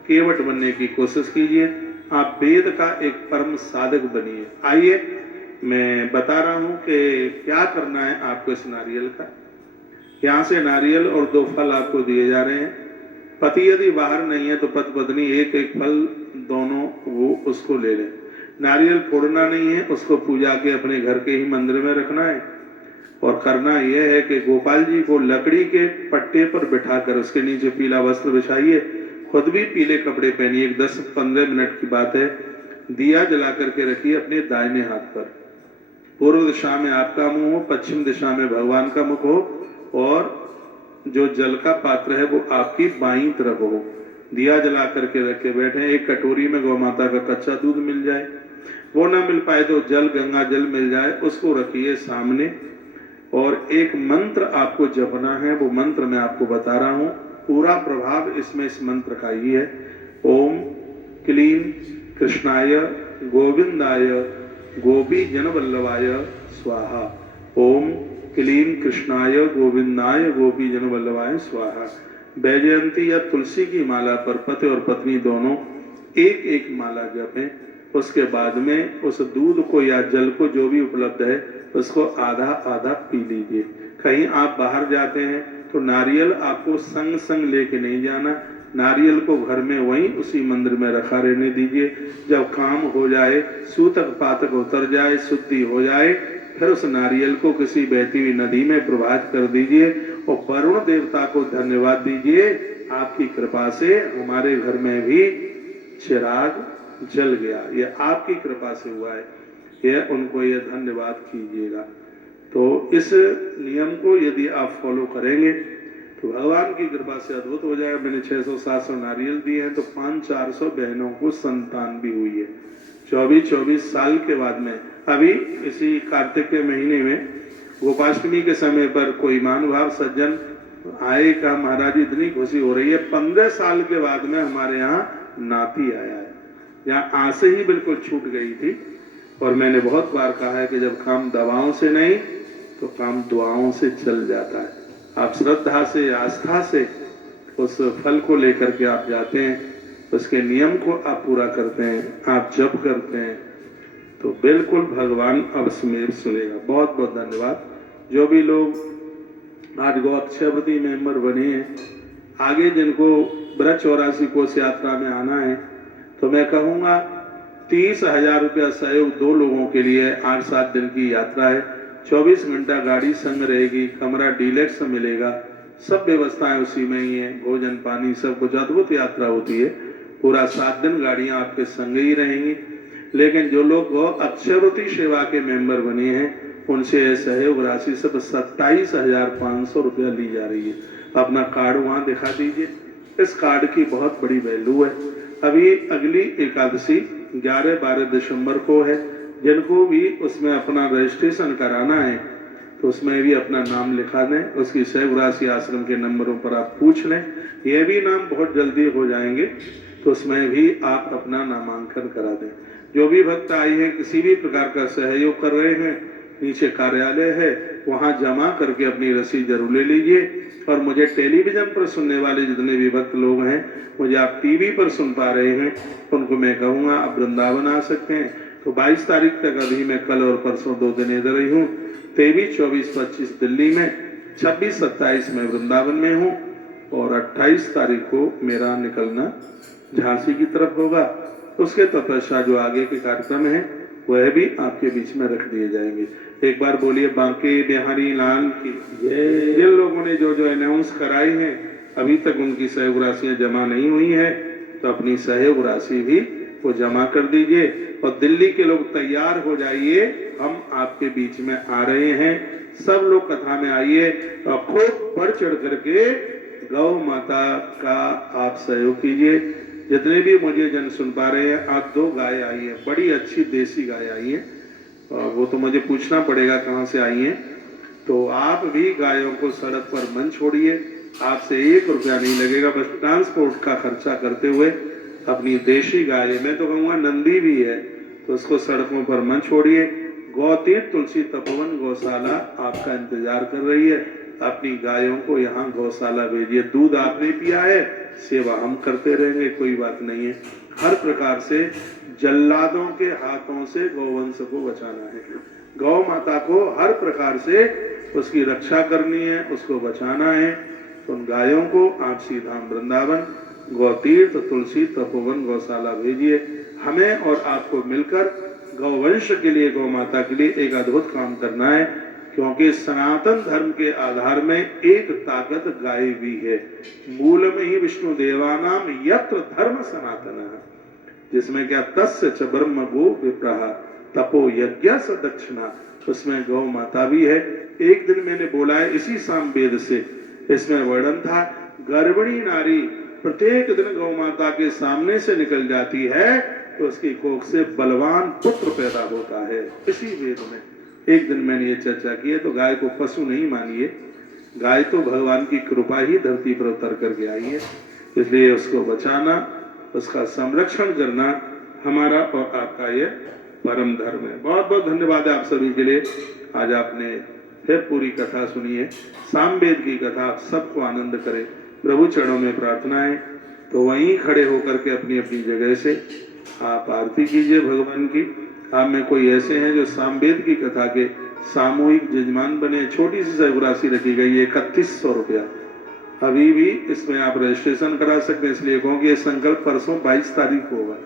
केवट बनने की कोशिश कीजिए। आप वेद का एक परम साधक बनिए। आइए मैं बता रहा हूं कि क्या करना है आपको इस नारियल का। यहाँ से नारियल और 2 फल आपको दिए जा रहे हैं। पति यदि बाहर नहीं है तो पति पत्नी एक एक फल दोनों वो उसको ले लें। नारियल फोड़ना नहीं है, उसको पूजा के अपने घर के ही मंदिर में रखना है। और करना यह है कि गोपाल जी को लकड़ी के पट्टे पर बिठाकर उसके नीचे पीला वस्त्र बिछाइए, खुद भी पीले कपड़े पहनिए। 10-15 मिनट की बात है। दिया जला करके रखिए अपने दाहिने हाथ पर। पूर्व दिशा में आपका मुंह हो, पश्चिम दिशा में भगवान का मुख हो, और जो जल का पात्र है वो आपकी बाईं तरफ हो। दिया जला करके रखे बैठे। एक कटोरी में गौ माता का कच्चा दूध मिल जाए, वो ना मिल पाए तो जल, गंगा जल मिल जाए, उसको रखिए सामने। और एक मंत्र आपको जपना है, वो मंत्र मैं आपको बता रहा हूं। पूरा प्रभाव इसमें इस मंत्र का ही है। ओम क्लीं कृष्णाय गोविंदाय गोपी जनवल्लभाय स्वाहा। ओम क्लीं कृष्णाय गोविंदाय गोपी जनवल्लभाय स्वाहा। वैजयंती या तुलसी की माला पर पति और पत्नी दोनों एक एक माला जपें। उसके बाद में उस दूध को या जल को जो भी उपलब्ध है उसको आधा आधा पी लीजिए। कहीं आप बाहर जाते हैं तो नारियल आपको संग संग लेके नहीं जाना, नारियल को घर में वहीं उसी मंदिर में रखा रहने दीजिए। जब काम हो जाए, सूतक पातक उतर जाए, शुद्धि हो जाए, फिर उस नारियल को किसी बहती हुई नदी में प्रवाहित कर दीजिए और वरुण देवता को धन्यवाद दीजिए, आपकी कृपा से हमारे घर में भी चिराग जल गया, ये आपकी कृपा से हुआ है, ये उनको ये धन्यवाद कीजिएगा। तो इस नियम को यदि आप फॉलो करेंगे तो भगवान की कृपा से अद्भुत हो जाएगा। मैंने 600-700 नारियल दिए हैं तो 500-400 बहनों को संतान भी हुई है 24-24 साल के बाद में। अभी इसी कार्तिक के महीने में गोपाष्टमी के समय पर कोई महानुभाव सज्जन आए, का महाराज इतनी खुशी हो रही है, 15 साल के बाद में हमारे यहाँ नाती आया है। यहाँ आस ही बिल्कुल छूट गई थी। और मैंने बहुत बार कहा है कि जब काम दवाओं से नहीं तो काम दुआओं से चल जाता है। आप श्रद्धा से, आस्था से उस फल को लेकर के आप जाते हैं, उसके नियम को आप पूरा करते हैं, आप जप करते हैं, तो बिल्कुल भगवान अवश्य में सुनेगा। बहुत बहुत धन्यवाद। जो भी लोग आज गो अक्षयवती मेंबर बने हैं, आगे जिनको ब्रज 84 कोष यात्रा में आना है, तो मैं कहूँगा 30,000 रुपया सहयोग 2 लोगों के लिए। 8-7 दिन की यात्रा है, 24 घंटा गाड़ी संग रहेगी, कमरा डीलक्स मिलेगा, सब व्यवस्थाएं उसी में ही है, भोजन पानी सब कुछ। अद्भुत यात्रा होती है, पूरा 7 दिन गाड़ियां आपके संग ही रहेंगी। लेकिन जो लोग अक्षयवती सेवा के मेंबर बने हैं उनसे सहयोग राशि सब 27,500 रुपया ली जा रही है। अपना कार्ड वहां दिखा दीजिए, इस कार्ड की बहुत बड़ी वैल्यू है। अभी अगली एकादशी 11-12 दिसंबर को है, जिनको भी उसमें अपना रजिस्ट्रेशन कराना है तो उसमें भी अपना नाम लिखा दें, उसकी सहयोग राशि आश्रम के नंबरों पर आप पूछ लें, ये भी नाम बहुत जल्दी हो जाएंगे, तो उसमें भी आप अपना नामांकन करा दें। जो भी भक्त आए हैं, किसी भी प्रकार का सहयोग कर रहे हैं, नीचे कार्यालय है, वहां जमा करके अपनी रसीद जरूर ले लीजिए। और मुझे टेलीविजन पर सुनने वाले जितने भी भक्त लोग हैं, मुझे आप टीवी पर सुन पा रहे हैं, उनको मैं कहूँगा आप वृंदावन आ सकते हैं। तो 22 तारीख तक अभी मैं कल और परसों 2 दिन इधर ही हूँ, 23, 24, 25 दिल्ली में, 26, 27 में वृंदावन में हूँ और 28 तारीख को मेरा निकलना झांसी की तरफ होगा। उसके तपस्या जो आगे के कार्यक्रम है वह भी आपके बीच में रख दिए जाएंगे। एक बार बोलिए बांके बिहारी लाल की जय। जिन लोगों ने जो जो अनाउंस कराई है अभी तक उनकी सहयोग राशियां जमा नहीं हुई है, तो अपनी सहयोग राशि भी वो जमा कर दीजिए। और दिल्ली के लोग तैयार हो जाइए, हम आपके बीच में आ रहे हैं। सब लोग कथा में आइए और खूब बढ़ चढ़ करके गौ माता का आप सहयोग कीजिए। जितने भी मुझे जन सुन पा रहे हैं, आज 2 गाय आई है, बड़ी अच्छी देसी गाय आई है, और वो तो मुझे पूछना पड़ेगा कहाँ से आई है। तो आप भी गायों को सड़क पर मन छोड़िए, आपसे 1 रुपया नहीं लगेगा, बस ट्रांसपोर्ट का खर्चा करते हुए अपनी देशी गाय, मैं तो कहूँगा नंदी भी है, तो उसको सड़कों पर मन छोड़िए। गौतीर्थ तुलसी तपोवन गौशाला आपका इंतजार कर रही है, अपनी गायों को यहाँ गौशाला भेजिए। दूध आपने पिया है, सेवा हम करते रहेंगे, कोई बात नहीं है। हर प्रकार से जल्लादों के हाथों से गौवंश को बचाना है, गौ माता को हर प्रकार से उसकी रक्षा करनी है, उसको बचाना है। तो उन गायों को आप सीधा वृंदावन गौतीर्थ तुलसी तपोवन गौशाला भेजिए। हमें और आपको मिलकर गौवंश के लिए, गौ माता के लिए एक अद्भुत काम करना है, क्योंकि सनातन धर्म के आधार में एक ताकत गाय भी है। मूल में ही विष्णु देवानाम यत्र धर्म सनातन, जिसमें क्या तस्य च ब्रह्म गो विप्रहा तपो यज्ञ स दक्षिणा, उसमें गौ माता भी है। एक दिन मैंने बोला है इसी सामवेद से, इसमें वर्णन था गर्भिणी नारी प्रत्येक दिन गौ माता के सामने से निकल जाती है तो उसकी कोख से बलवान पुत्र पैदा होता है। इसी वेद में एक दिन मैंने ये चर्चा की है। तो गाय को पशु नहीं मानिए, गाय तो भगवान की कृपा ही धरती पर उतर करके आई है, इसलिए उसको बचाना, उसका संरक्षण करना हमारा और आपका ये परम धर्म है। बहुत बहुत धन्यवाद है आप सभी के लिए। आज आपने फिर पूरी कथा सुनी है, सामवेद की कथा, आप सबको आनंद करे। प्रभु चरणों में प्रार्थना है, तो वहीं खड़े होकर के अपनी अपनी जगह से आप आरती कीजिए भगवान की। आप में कोई ऐसे हैं जो सामवेद की कथा के सामूहिक जजमान बने, छोटी सी सेव राशि रखी गई है 3100 रुपया। अभी भी इसमें आप रजिस्ट्रेशन करा सकते हैं, इसलिए कहूँ कि ये संकल्प परसों 22 तारीख को होगा।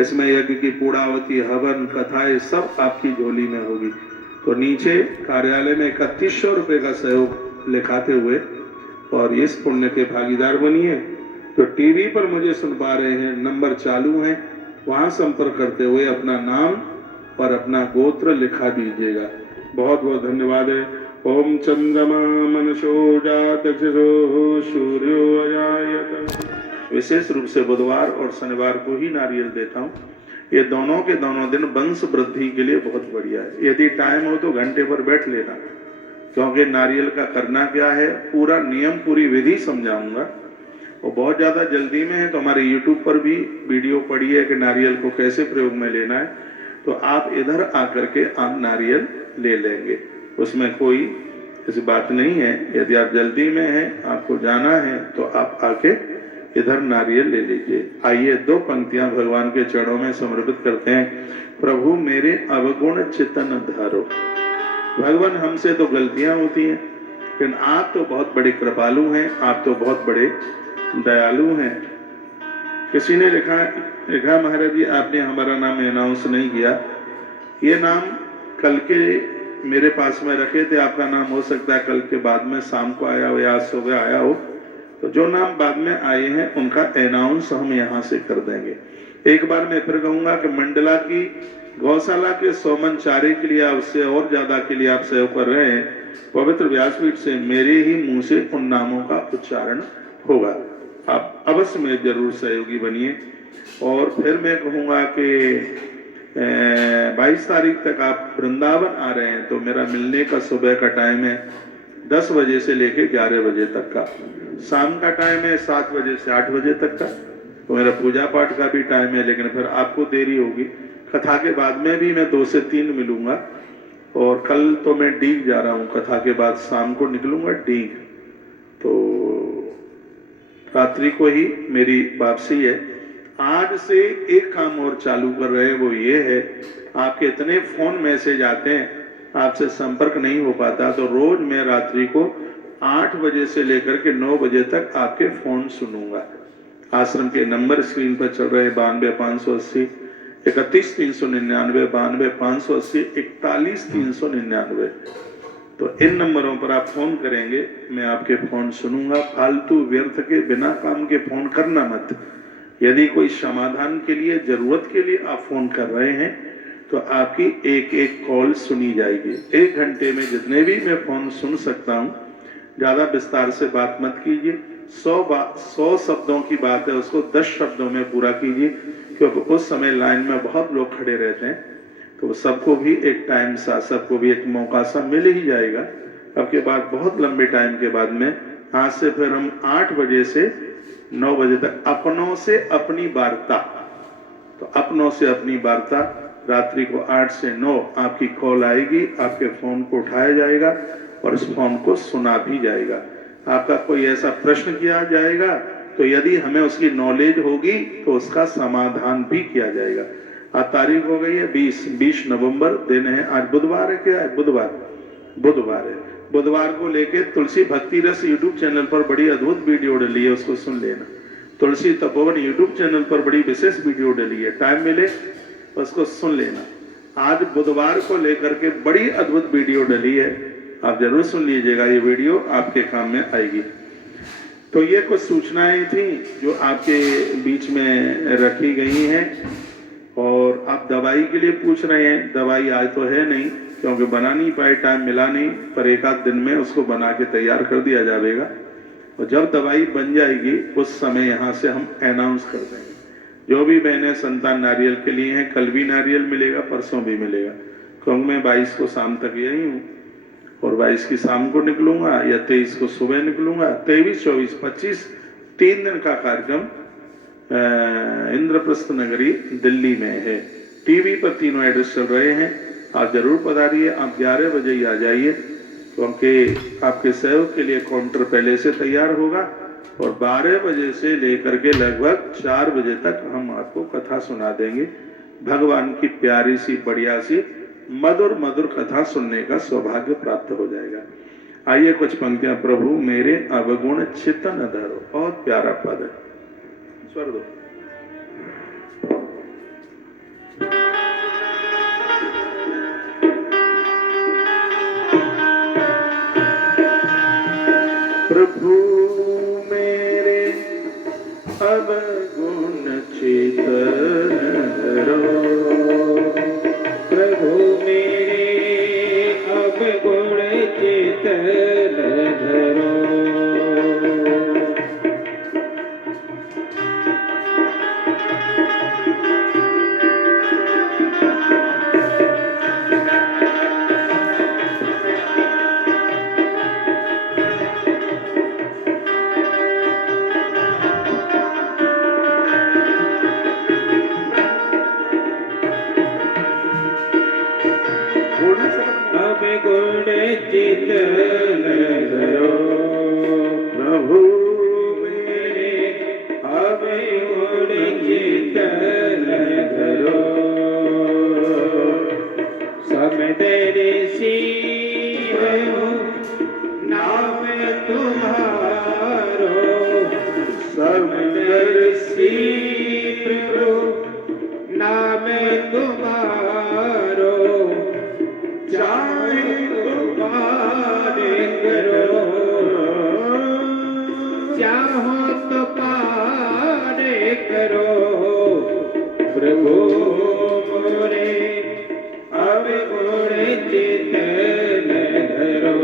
इसमें यज्ञ की पूर्णावती, हवन, कथाएं सब आपकी झोली में होगी। तो नीचे कार्यालय में 3100 रुपये का सहयोग लिखाते हुए और इस पुण्य के भागीदार बनिए। तो टीवी पर मुझे सुन पा रहे हैं, नंबर चालू है, वहां संपर्क करते हुए अपना नाम और अपना गोत्र लिखा दीजिएगा। बहुत बहुत धन्यवाद है। ओम चंद्रमा मनसो जातक्षो सूर्यो अजायत। विशेष रूप से बुधवार और शनिवार को ही नारियल देता हूँ। ये दोनों के दोनों दिन वंश वृद्धि के लिए बहुत बढ़िया है। यदि टाइम हो तो घंटे पर बैठ लेना, क्योंकि नारियल का करना क्या है, पूरा नियम, पूरी विधि समझाऊंगा। और बहुत ज्यादा जल्दी में है तो हमारे YouTube पर भी वीडियो पड़ी है कि नारियल को कैसे प्रयोग में लेना है। तो आप इधर आकर के आप नारियल ले लेंगे, उसमें कोई ऐसी बात नहीं है। यदि आप जल्दी में हैं, आपको जाना है, तो आप आके इधर नारियल ले लीजिए। आइए 2 पंक्तियां भगवान के चरणों में समर्पित करते हैं। प्रभु मेरे अवगुण चितन धारो। भगवान हमसे तो गलतियां होती हैं, लेकिन आप तो बहुत बड़े कृपालु हैं, आप तो बहुत बड़े दयालु हैं। किसी ने लिखा महाराज जी आपने हमारा नाम अनाउंस नहीं किया। ये नाम कल के मेरे पास में रखे थे, आपका नाम हो सकता है कल के बाद में शाम को आया हो या आज सुबह आया हो। तो जो नाम बाद में आए हैं उनका अनाउंस हम यहाँ से कर देंगे। एक बार मैं फिर कहूंगा कि मंडला की गौशाला के 100 मन चारे के लिए, उससे और ज्यादा के लिए आप सहयोग कर रहे हैं। पवित्र व्यासपीठ से मेरे ही मुंह से उन नामों का उच्चारण होगा। आप अवश्य में जरूर सहयोगी बनिए। और फिर मैं कहूँगा कि 22 तारीख तक आप वृंदावन आ रहे हैं, तो मेरा मिलने का सुबह का टाइम है 10 बजे से लेके 11 बजे तक का। शाम का टाइम है 7 बजे से 8 बजे तक का। तो मेरा पूजा पाठ का भी टाइम है, लेकिन फिर आपको देरी होगी। कथा के बाद में भी मैं 2 से 3 मिलूंगा। और कल तो मैं डीग जा रहा हूँ, कथा के बाद शाम को निकलूंगा डीग। तो रात्रि को ही मेरी वापसी है। आज से एक काम और चालू कर रहे हैं, वो ये है, आपके इतने फोन मैसेज आते हैं, आपसे संपर्क नहीं हो पाता, तो रोज मैं रात्रि को 8 बजे से लेकर के 9 बजे तक आपके फोन सुनूंगा। आश्रम के नंबर स्क्रीन पर चल रहे 92 580 31 399, 92 580 41 399। तो इन नंबरों पर आप फोन करेंगे, मैं आपके फोन सुनूंगा। फालतू व्यर्थ के बिना काम के फोन करना मत। यदि कोई समाधान के लिए, जरूरत के लिए आप फोन कर रहे हैं, तो आपकी एक एक कॉल सुनी जाएगी। 1 घंटे में जितने भी मैं फोन सुन सकता हूं, ज्यादा विस्तार से बात मत कीजिए। 100 शब्दों की बात है, उसको 10 शब्दों में पूरा कीजिए, क्योंकि उस समय लाइन में बहुत लोग खड़े रहते हैं। तो सबको भी एक टाइम सा, सबको भी एक मौका सा मिल ही जाएगा। अब के बाद बहुत लंबे टाइम के बाद में, आज से फिर हम 8 बजे से 9 बजे तक अपनों से अपनी वार्ता, तो अपनों से अपनी वार्ता, रात्रि को 8 से 9 आपकी कॉल आएगी, आपके फोन को उठाया जाएगा और उस फोन को सुना भी जाएगा। आपका कोई ऐसा प्रश्न किया जाएगा, तो यदि हमें उसकी नॉलेज होगी तो उसका समाधान भी किया जाएगा। आज तारीख हो गई है 20 नवंबर, दिन है आज बुधवार है। क्या है? बुधवार है। बुधवार को लेके तुलसी भक्ति रस यूट्यूब चैनल पर बड़ी अद्भुत वीडियो डली है, उसको सुन लेना। तुलसी तपोवन यूट्यूब चैनल पर बड़ी विशेष वीडियो डली है, टाइम मिले उसको सुन लेना। आज बुधवार को लेकर के बड़ी अद्भुत वीडियो डली है, आप जरूर सुन लीजिएगा, ये वीडियो आपके काम में आएगी। तो ये कुछ सूचनाएं थी जो आपके बीच में रखी गई हैं। और आप दवाई के लिए पूछ रहे हैं, दवाई आज तो है नहीं, क्योंकि बना नहीं पाए, टाइम मिला नहीं, पर 1 दिन में उसको बना के तैयार कर दिया जाएगा। और जब दवाई बन जाएगी उस समय यहाँ से हम अनाउंस कर देंगे। जो भी बहनें संतान नारियल के लिए हैं, कल भी नारियल मिलेगा, परसों भी मिलेगा, क्योंकि मैं 22 को शाम तक यही हूँ और 22 की शाम को निकलूंगा या 23 को सुबह निकलूंगा। 23, 24, 25 3 दिन का कार्यक्रम इंद्रप्रस्थ नगरी दिल्ली में है। टीवी पर तीनों एड्रेस चल रहे हैं, आप जरूर पधारिए। आप 11 बजे ही आ जाइए, क्योंकि आपके सहयोग के लिए काउंटर पहले से तैयार होगा और 12 बजे से लेकर के लगभग 4 बजे तक हम आपको कथा सुना देंगे। भगवान की प्यारी सी बढ़िया सी मधुर मधुर कथा सुनने का सौभाग्य प्राप्त हो जाएगा। आइए कुछ पंक्तियां। प्रभु मेरे अवगुण चित्तन धरो, बहुत प्यारा पद है, स्वर दो। प्रभु मेरे अवगुण चित्तन धरो, प्रभु मेरे अवगुण चित्तन धरो। अवगुण चित्तन धरो, प्रभु मेरे अवगुण चित्तन धरो। समदर्शी हो नाम तुम्हारो, समदर्शी प्रभु नाम तुम्हारो। चाहे तुम्हारे करो, चाहो तो पारे करो। प्रभु मोरे अवगुण चित्तन धरो।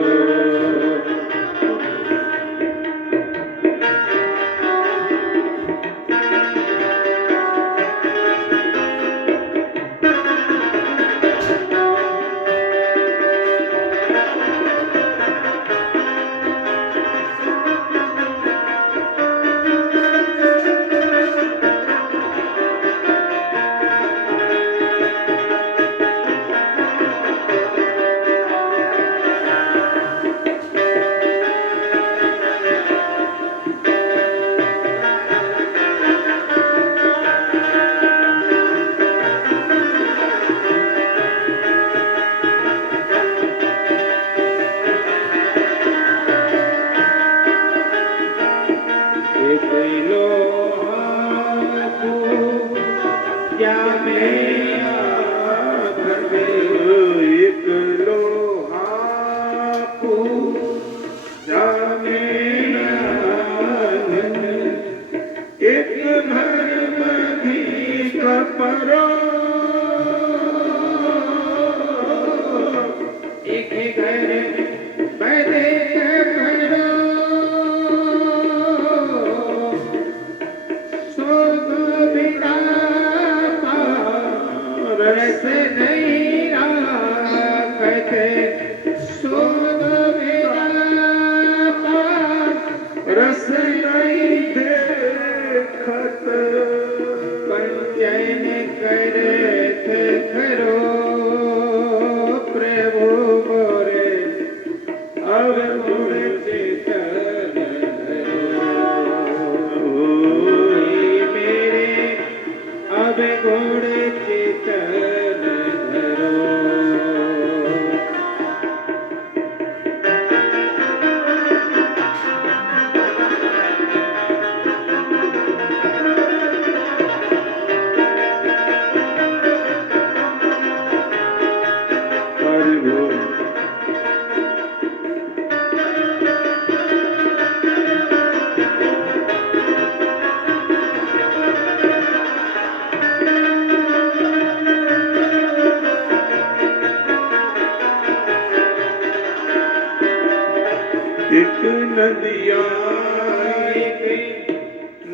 एक नदिया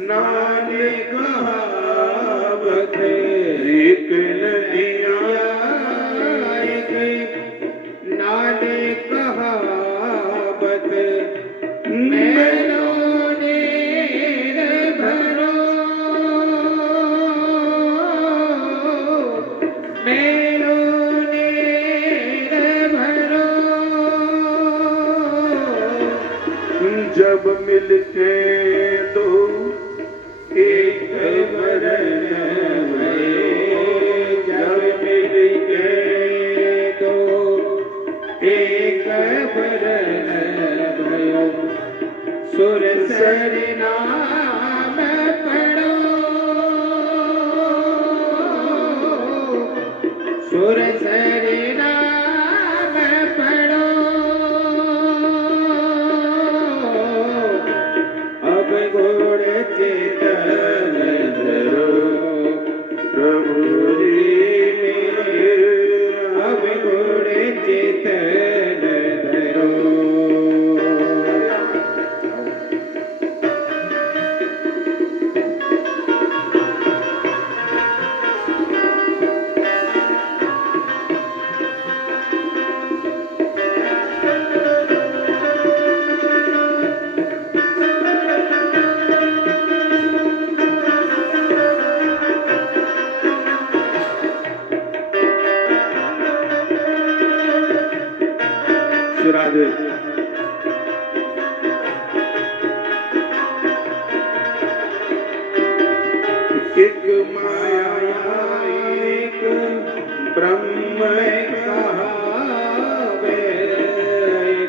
नाले कहावत, एक नदिया नाले कहावत। मैलों ने भरो, मैलों ने भरो। जब मिल के दो एक वरण भये, जब मिल के दो एक वरण भयो, सुर सर नाम पढ़ो, सुर सर नाम पढ़ो, अब गुण चेतन धरो प्रभु जी मेरा, अब गुण चेतन धरो। श्री राधे। एक माया एक ब्रह्म कहावे,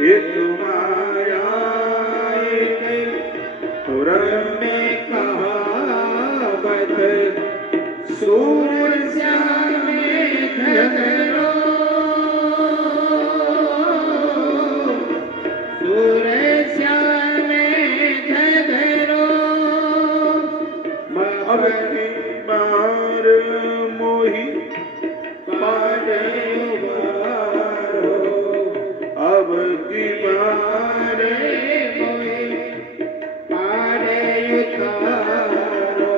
एक माया एक ब्रह्म कहावत, सूर श्यामे धरो, सूर श्यामे धरो, अब की बार मोही पारे उबारो, अब की बार मोहे पारे उतारो,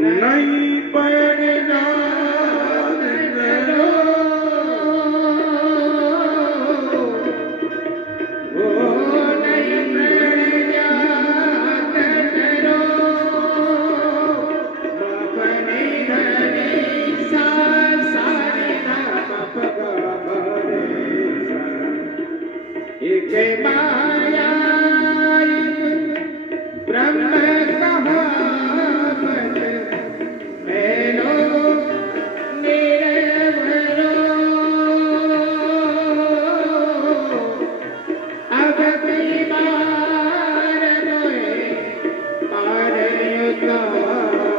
नहीं पड़ना धरो, वो नहीं प्रण जात धरो, अपने धनी सा सारे धाम पगवारे, एक माया ब्रह्म कहावत, मेलो निर्भरो, अब की बार मोहे पार उतारो,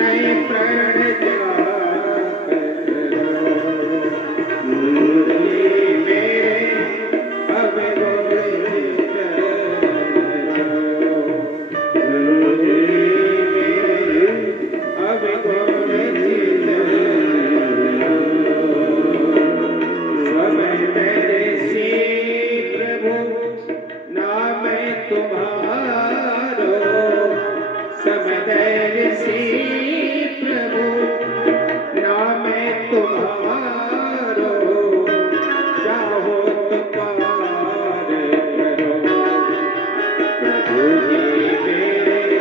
नहीं प्रण जात धरो, मुरली मेरे अब गुण अब गुण समय मेरे श्री प्रभु नाम तुम्हारो, समदर श्री प्रभु नाम तुम्हारो, चाहो तो पार करो, प्रभु जी मेरे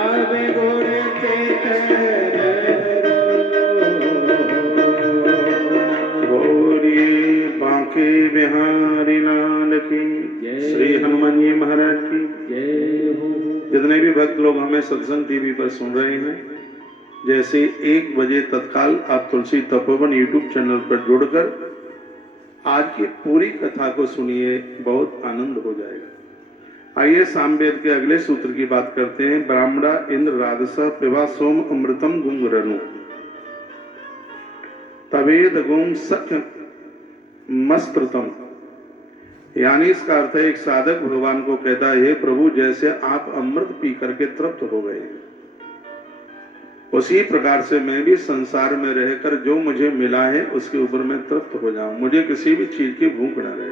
अब गुण चेतन गौरी बांके बिहारी लाल की, श्री हनुमान जी महाराज की। जय हो। जितने भी भक्त लोग हमें सत्संग टीवी पर सुन रहे हैं, जैसे 1 बजे तत्काल आप तुलसी तपोवन यूट्यूब चैनल पर जुड़कर आज की पूरी कथा को सुनिए, बहुत आनंद हो जाएगा। आइए सामवेद के अगले सूत्र की बात करते हैं। ब्राह्मणा इंद्र राजसा पिबा सोम अमृतम गुंगरनु, तवेद गुम सख्य मस्त्रतम। यानी इसका अर्थ है, एक साधक भगवान को कहता है, हे प्रभु, जैसे आप अमृत पी करके तृप्त हो गए, उसी प्रकार से मैं भी संसार में रहकर जो मुझे मिला है उसके ऊपर मैं तृप्त हो जाऊं, मुझे किसी भी चीज की भूख न रहे।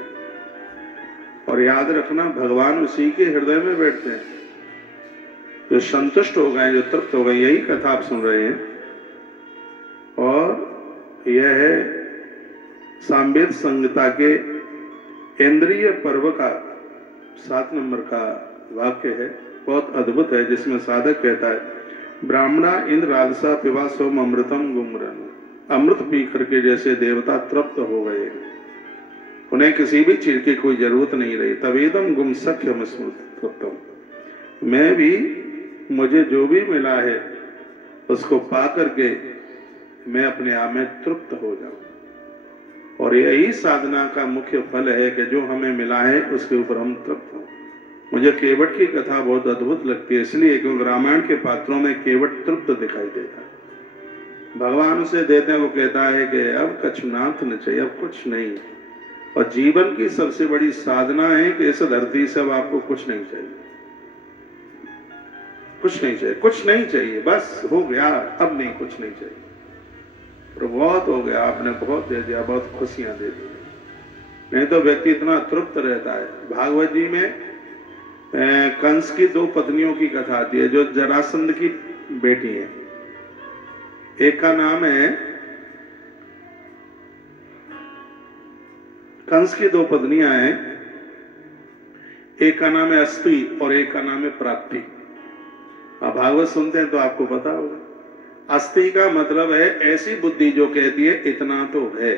और याद रखना, भगवान उसी के हृदय में बैठते हैं जो संतुष्ट हो गए, जो तृप्त हो गए। यही कथा आप सुन रहे हैं। और यह है सामवेद संहिता के इंद्रिय पर्व का 7 नंबर का वाक्य है, बहुत अद्भुत है, जिसमें साधक कहता है, ब्राह्मणा इंद्र राजसा पिबा सोम अमृतम गुमरन। अमृत पी करके जैसे देवता तृप्त हो गए, उन्हें किसी भी चीज की कोई जरूरत नहीं रही। तवेदम गुम सख्यम स्मृतम, मैं भी मुझे जो भी मिला है उसको पा करके मैं अपने आप में तृप्त हो जाऊं। और यही साधना का मुख्य फल है कि जो हमें मिला है उसके ऊपर हम तृप्त हों। मुझे केवट की कथा बहुत अद्भुत लगती है, इसलिए क्योंकि रामायण के पात्रों में केवट तृप्त दिखाई देता है। भगवान उसे देते हैं, वो कहता है कि अब कछुनाथ न चाहिए, अब कुछ नहीं। और जीवन की सबसे बड़ी साधना है कि इस धरती से अब आपको कुछ नहीं चाहिए, कुछ नहीं चाहिए, कुछ नहीं चाहिए, बस हो गया, अब नहीं, कुछ नहीं चाहिए। और बहुत हो गया, आपने बहुत दे दिया, बहुत खुशियां दे दी। नहीं तो व्यक्ति इतना तृप्त रहता है। भागवत जी में कंस की 2 पत्नियों की कथा आती है जो जरासंध की बेटी है। एक का नाम है, कंस की 2 पत्नियां हैं, एक का नाम है अस्ति और एक का नाम है प्राप्ति। आप भागवत सुनते हैं तो आपको पता होगा। अस्ति का मतलब है ऐसी बुद्धि जो कहती है इतना तो है,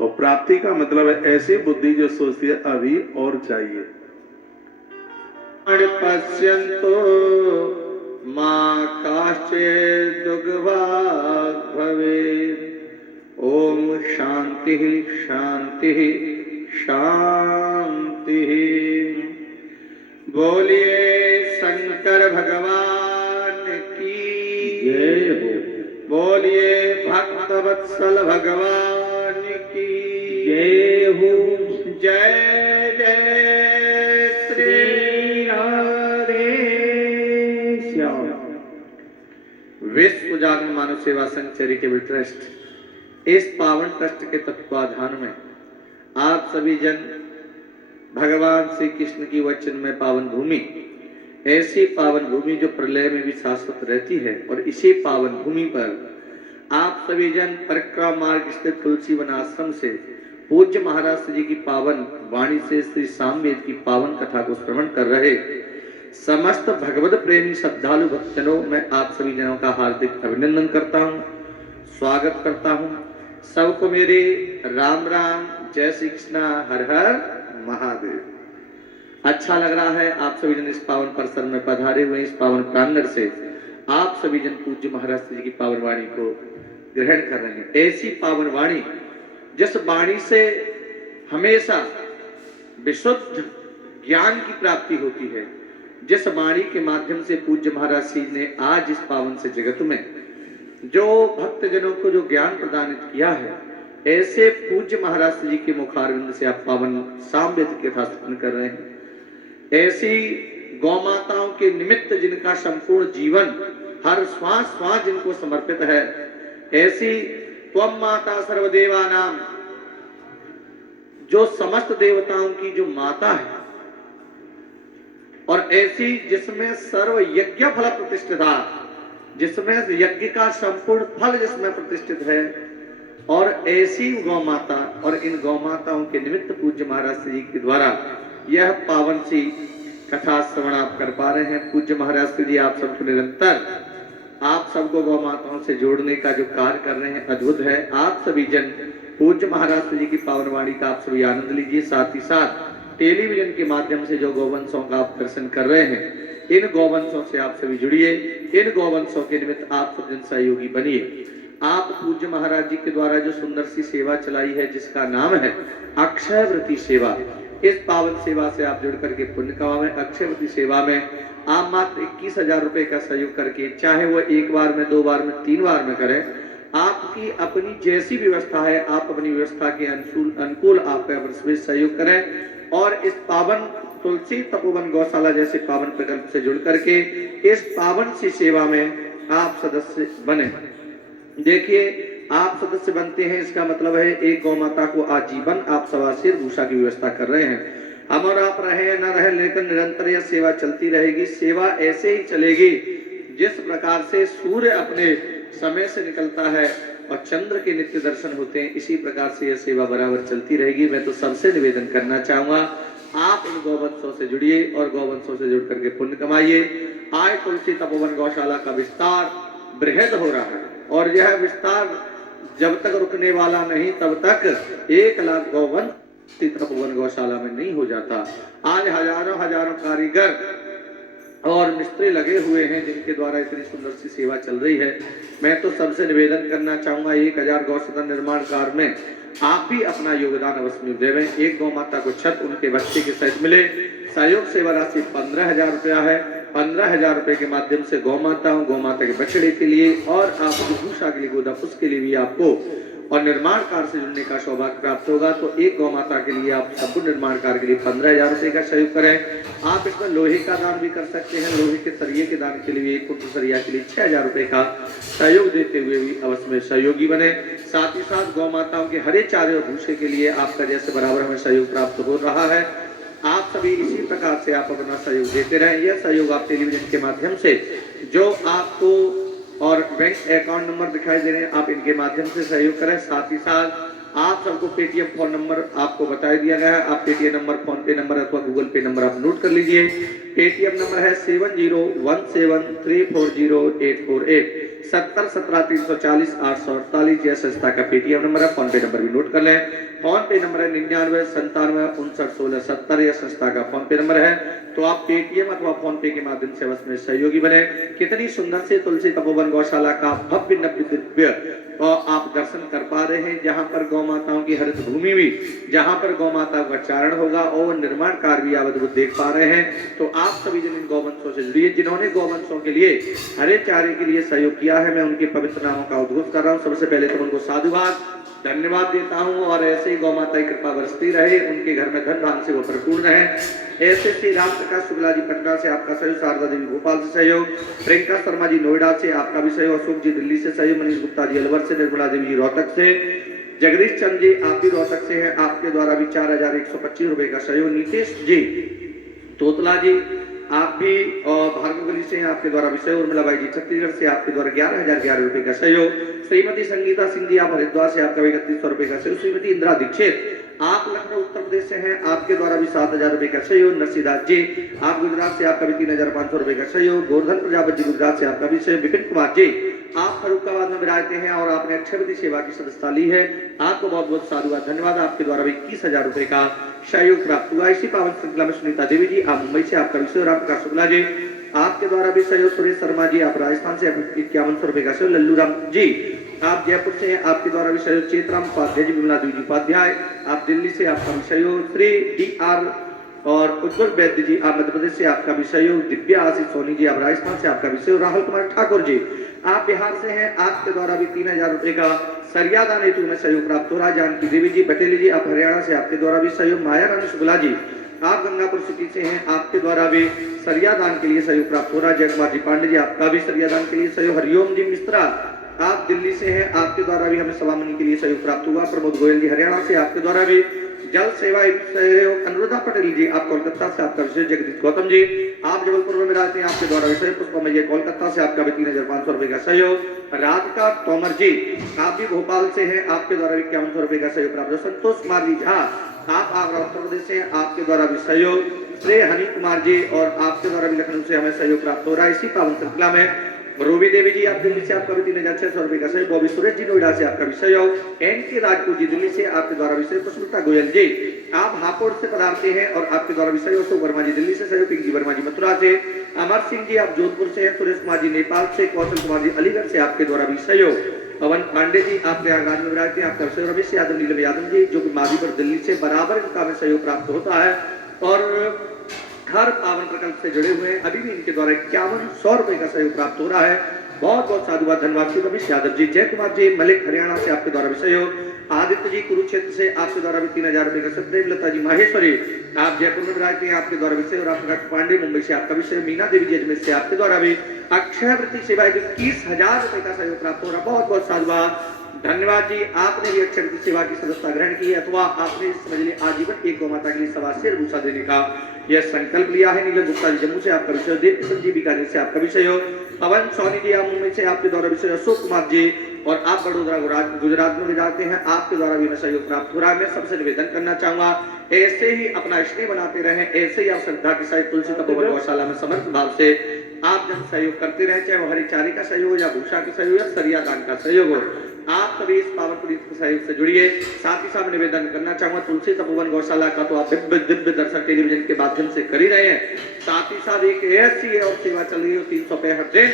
और प्राप्ति का मतलब है ऐसी बुद्धि जो सोचती है अभी और चाहिए। पश्यन्तो मां काश्चित् दुर्भाग् भवेत्। ओम शांति शांति शांति। बोलिए शंकर भगवान की जय हो। बोलिए भक्तवत्सल भगवान की जय हो। जय जय श्री राधे श्याम। विश्व जागरण मानव सेवा संघ चैरिटेबल ट्रस्ट इस पावन ट्रस्ट के तत्वाधान में आप सभी जन भगवान श्री कृष्ण की वचन में पावन भूमि, ऐसी पावन भूमि जो प्रलय में भी शाश्वत रहती है, और इसी पावन भूमि पर आप सभी जन परिक्रमा मार्ग स्थित तुलसी वन आश्रम से पूज्य महाराज जी की पावन वाणी से श्री सामवेद की पावन कथा को श्रवण कर रहे समस्त भगवत प्रेमी श्रद्धालु भक्तजनों, मैं आप सभी जनों का हार्दिक अभिनंदन करता हूँ, स्वागत करता हूँ। सबको मेरे राम राम, जय श्री कृष्णा, हर हर महादेव। अच्छा लग रहा है आप सभी जन इस पावन परिसर में पधारे हुए, इस पावन प्रांगण से आप सभी जन पूज्य महाराज जी की पावन वाणी को ग्रहण कर रहे हैं। ऐसी पावन वाणी जिस वाणी से हमेशा विशुद्ध ज्ञान की प्राप्ति होती है, जिस वाणी के माध्यम से पूज्य महाराज जी ने आज इस पावन से जगत में जो भक्तजनों को जो ज्ञान प्रदान किया है, ऐसे पूज्य महाराज जी के मुखारविंद से आप पावन सामवेद की कथा श्रवण कर रहे हैं। ऐसी गौ माताओं के निमित्त जिनका संपूर्ण जीवन हर श्वास श्वास जिनको समर्पित है, ऐसी त्वम माता सर्वदेवा नाम, जो समस्त देवताओं की जो माता है, और ऐसी जिसमें सर्व यज्ञ फल प्रतिष्ठिता, जिसमें यज्ञ का संपूर्ण फल जिसमें प्रतिष्ठित है, और ऐसी गौ माता, और इन गौ माताओं के निमित्त पूज्य महाराज जी के द्वारा यह पावन सी कथा श्रवण आप कर पा रहे हैं। पूज्य महाराज जी आप सबको निरंतर आप सबको गौ माताओं से जोड़ने का जो कार्य कर रहे हैं, अद्भुत है। आप सभी जन पूज्य महाराज जी की पावन वाणी का आप सभी आनंद लीजिए। साथ ही साथ टेलीविजन के माध्यम से जो गौवंशों का आप दर्शन कर रहे हैं, इन गौवंशों से आप सभी जुड़िए, इन गौवंशों के निमित्त आप सब जन सहयोगी बनिए। आप पूज्य महाराज जी के द्वारा जो सुंदर सी सेवा चलाई है, जिसका नाम है अक्षय व्रती सेवा, इस पावन सेवा से आप जुड़ करके पुण्य कमाएं। अक्षय व्रती सेवा में आप मात्र 21,000 रुपए का सहयोग करके, चाहे वो एक बार में, 2 बार में, 3 बार में करें, आपकी अपनी जैसी व्यवस्था है, आप अपनी व्यवस्था के अनुकूल आप सहयोग करें, और इस पावन तुलसी तपोवन गौशाला जैसे पावन प्रकल्प से जुड़ करके इस पावन सी सेवा में आप सदस्य बने। देखिए, आप सदस्य बनते हैं, इसका मतलब है एक गौ माता को आजीवन आप सवासिर भूषा की व्यवस्था कर रहे हैं। हम और आप रहे न रहे, लेकिन निरंतर यह सेवा चलती रहेगी। सेवा ऐसे ही चलेगी जिस प्रकार से सूर्य अपने समय से निकलता है और चंद्र के नित्य दर्शन होते हैं, इसी प्रकार से यह सेवा बराबर चलती रहेगी। मैं तो सबसे निवेदन करना चाहूंगा, आप इन गौवंशों से जुड़िए और गौवंशों से जुड़ करके पुण्य कमाइए। आज तुलसी तपोवन गौशाला का विस्तार बृहद हो रहा है, और यह विस्तार जब तक रुकने वाला नहीं तब तक 1 लाख गौवंश तपोवन गौशाला में नहीं हो जाता। आज हजारों हजारों कारीगर और मिस्त्री लगे हुए हैं जिनके द्वारा इतनी सुंदर सी सेवा चल रही है। मैं तो सबसे निवेदन करना चाहूंगा 1000 गौसदन निर्माण कार्य में आप भी अपना योगदान अवश्य देवें। एक गौ माता को छत उनके बच्चे के सहित मिले। सहयोग सेवा राशि 15,000 रुपया है। 15,000 रुपए के माध्यम से गौ माता के बछड़े के लिए और आप भूषा के लिए गोदापुष के लिए भी आपको और निर्माण कार्य से जुड़ने का सौभाग्य प्राप्त होगा। तो एक गौ माता के लिए आप संपूर्ण निर्माण कार्य के लिए 15,000 रुपए का सहयोग करें। आप इसमें लोहे का दान भी कर सकते हैं। लोहे के सरिये के दान के लिए 1 कुंटल सरिया के लिए 6,000 रुपए का सहयोग देते हुए भी अवश्य में सहयोगी बने। साथ ही साथ गौ माताओं के हरे चारे और भूसे के लिए आपका जैसे बराबर हमें सहयोग प्राप्त हो रहा है, आप सभी इसी प्रकार से आप अपना सहयोग देते रहें। यह सहयोग आप टेलीविजन के माध्यम से जो आपको और बैंक अकाउंट नंबर दिखाई दे रहे हैं, आप इनके माध्यम से सहयोग करें। साथ ही साथ आप सबको पेटीएम फोन नंबर आपको बता दिया गया है। आप पेटीएम नंबर, फोन पे नंबर अथवा गूगल पे नंबर आप नोट कर लीजिए। पेटीएम नंबर है 7017340848 7017340848। यह संस्था का पेटीएम नंबर है। फोन पे नंबर भी नोट कर लें। फोन पे नंबर है 9997591670। यह संस्था का फोन पे नंबर है। तो आप पेटीएम अथवा फोन पे के माध्यम से अवश्य में सहयोगी बने। कितनी सुंदर से तुलसी तपोवन गौशाला का भव्य नव्य दिव्य आप दर्शन कर पा रहे हैं, जहां पर गौ माताओं की हरित भूमि भी, जहां पर गौ माताओं का चारण होगा और निर्माण कार्य भी आप देख पा रहे हैं। तो आप सभी जन इन गौवंशों से जुड़िए। जिन्होंने गौवंशों के लिए हरे चारे के लिए सहयोग किया है, मैं उनके पवित्र नामों का उद्घोष कर रहा हूँ। सबसे पहले तो उनको साधुवाद धन्यवाद देता हूं और ऐसे ही गौ माता की कृपा बरसती रहे, उनके घर में धन धान से वो परिपूर्ण रहे। ऐसे श्री राम प्रकाश शुक्ला जी पटना से आपका सहयोग, शारदा देवी भोपाल से सहयोग, प्रियंका शर्मा जी नोएडा से आपका भी सहयोग, अशोक जी दिल्ली से सहयोग, मनीष गुप्ता जी अलवर से, निर्मला देवी जी रोहतक से, जगदीश चंद जी आप भी रोहतक से हैं, आपके द्वारा भी 4125 रुपए का सहयोग, नीतीश जी तोतला जी आप भी और भार्गवली से आपके द्वारा विषय, उर्मिला बाई जी छत्तीसगढ़ से आपके द्वारा 11,011 रुपए का सहयोग, श्रीमती संगीता सिंह जी आप हरिद्वार से आपका 3100 रुपए का सहयोग, श्रीमती इंदिरा दीक्षित आप लखनऊ उत्तर प्रदेश से हैं, आपके द्वारा भी 7,000 रुपए का सहयोग, नरसिंहदास जी आप गुजरात से आपका भी 3,500 रुपए का सहयोग, गोवर्धन प्रजापति जी गुजरात से आपका भी सहयोग, विपिन कुमार जी आप फरुखाबाद में विराजते हैं और आपने अक्षयवती सेवा की सदस्यता ली है, आपको बहुत बहुत साधुवाद धन्यवाद। आपके द्वारा भी 21,000 रुपए का सहयोग प्राप्त हुआ। इसी पावन श्रृंखला में सुनीता देवी जी आप मुंबई से आपका विषय, राम प्रकाश शुक्ला जी आपके द्वारा भी सहयोग, सुरेश शर्मा जी आप राजस्थान से 5100 रुपए का सहयोग, लल्लू राम जी आप जयपुर से हैं, आपके द्वारा भी सहयोग, चेतराम उपाध्याय जी, विमला देवी जी उपाध्याय आप दिल्ली से आपका भी सहयोग, श्री DR और उज्जवल वैद्य जी आप मध्य प्रदेश से आपका भी सहयोग, दिव्या आशीष सोनी जी आप राजस्थान से आपका भी सहयोग, राहुल कुमार ठाकुर जी आप बिहार से हैं, आपके द्वारा भी 3,000 रुपए का सरिया दान हेतु में सहयोग प्राप्त हो रहा है। जानकी देवी जी बटेली जी आप हरियाणा से आपके द्वारा भी सहयोग, माया रानी शुक्ला जी आप गंगापुर सिटी से हैं, आपके द्वारा भी सरिया दान के लिए सहयोग प्राप्त हो रहा है। जय कुमार जी पांडे जी आपका भी सरिया दान के लिए सहयोग, हरिओम जी मिश्रा आप दिल्ली से हैं, आपके द्वारा भी हमें सवामनी के लिए सहयोग प्राप्त हुआ, प्रमोद गोयल जी हरियाणा से आपके द्वारा भी जल सेवा सहयोग, अनुराधा पटेल जी आप कोलकाता से आपका विषय, जगदीश गौतम जी आप जबलपुर में रहते हैं, आपके द्वारा विषय, पुष्पा जी कोलकाता से आपका भी 3,500 रुपए का सहयोग, राधिका तोमर जी आप भी भोपाल से हैं, आपके द्वारा भी 5100 रुपए का सहयोग प्राप्त, संतोष कुमार जी झा आप आगरा उत्तर प्रदेश से हैं, आपके द्वारा भी सहयोग, श्री हनी कुमार जी और आपके द्वारा भी लखनऊ से हमें सहयोग प्राप्त हो रहा है। इसी पावन श्रृंखला में रूबी देवी जी आप दिल्ली से आपका भी 3,600 रुपए का सहयोग, बॉबी सुरेश जी नोएडा से आपका भी सहयोग, NK राजपूत जी दिल्ली से आपके द्वारा भी सहयोग, पुष्पिता गोयल जी आप हापुड़ से पधारते हैं और आपके द्वारा भी सहयोग, अशोक वर्मा जी दिल्ली से सहयोग, पिंकी वर्मा जी मथुरा से, अमर सिंह जी आप जोधपुर से हैं, सुरेश कुमार जी नेपाल से, कौशल कुमार जी अलीगढ़ से आपके द्वारा भी सहयोग, पवन पांडे जी आप प्रयागराज में विराजते हैं, आपका सहयोग, रमेश यादव नीलम यादव जी जो कि माधीपुर दिल्ली से बराबर इनका में सहयोग प्राप्त होता है और हर पावन प्रकल्प से जुड़े हुए हैं। अभी भी इनके द्वारा 5100 रुपए का सहयोग प्राप्त हो रहा है। बहुत बहुत साधुवाद धन्यवाद। रमेश यादव जी, जय कुमार जी मलिक हरियाणा से आपके द्वारा भी सहयोग, आदित्य जी कुरुक्षेत्र से आपके द्वारा भी 3,000 रुपए का सहयोग, लता जी माहेश्वरी आप जयपुर में विराजते हैं, आपके द्वारा भी सहयोग, रामप्रकाश पांडे मुंबई से आपका भी सहयोग, मीना देवी जी अजमेर से आपके द्वारा भी अक्षयवृत्ति सेवा 21,000 रुपए का सहयोग प्राप्त हो रहा है। बहुत बहुत साधुवाद धन्यवाद जी। आपने भी अक्षयवृत्ति सेवा की सदस्यता ग्रहण की अथवा आपने समझ लिया आजीवन एक गौ माता के लिए सवा शेर भूसा देने का यह संकल्प लिया है। नीलम गुप्ता जी जम्मू से आपका विषय, देव किशन जी बीकानेर से आपका विषय हो, पवन सोनी जी आप मुंबई से आपके द्वारा विषय, अशोक कुमार जी और आप बड़ोदरा गुजरात में विराजते हैं, आपके द्वारा भी सहयोग प्राप्त हो रहा है। मैं सबसे निवेदन करना चाहूंगा ऐसे ही अपना स्नेह बनाते रहें, ऐसे ही आप श्रद्धा के साथ तुलसी तपोवन गौशाला में समर्थ भाव से आप जन सहयोग करते रहे, चाहे वो हरी चारे का सहयोग या भूषा का सहयोग या सरिया दान का सहयोग हो। आप सभी इस पावन पुनीत के सहयोग से जुड़िए। साथ ही साथ निवेदन करना चाहूंगा, तुलसी तपोवन गौशाला का तो आप दिव्य दिव्य दर्शन टेलीविजन के माध्यम से कर ही रहे हैं। साथ ही साथ एक ऐसी और सेवा चल रही है 365 दिन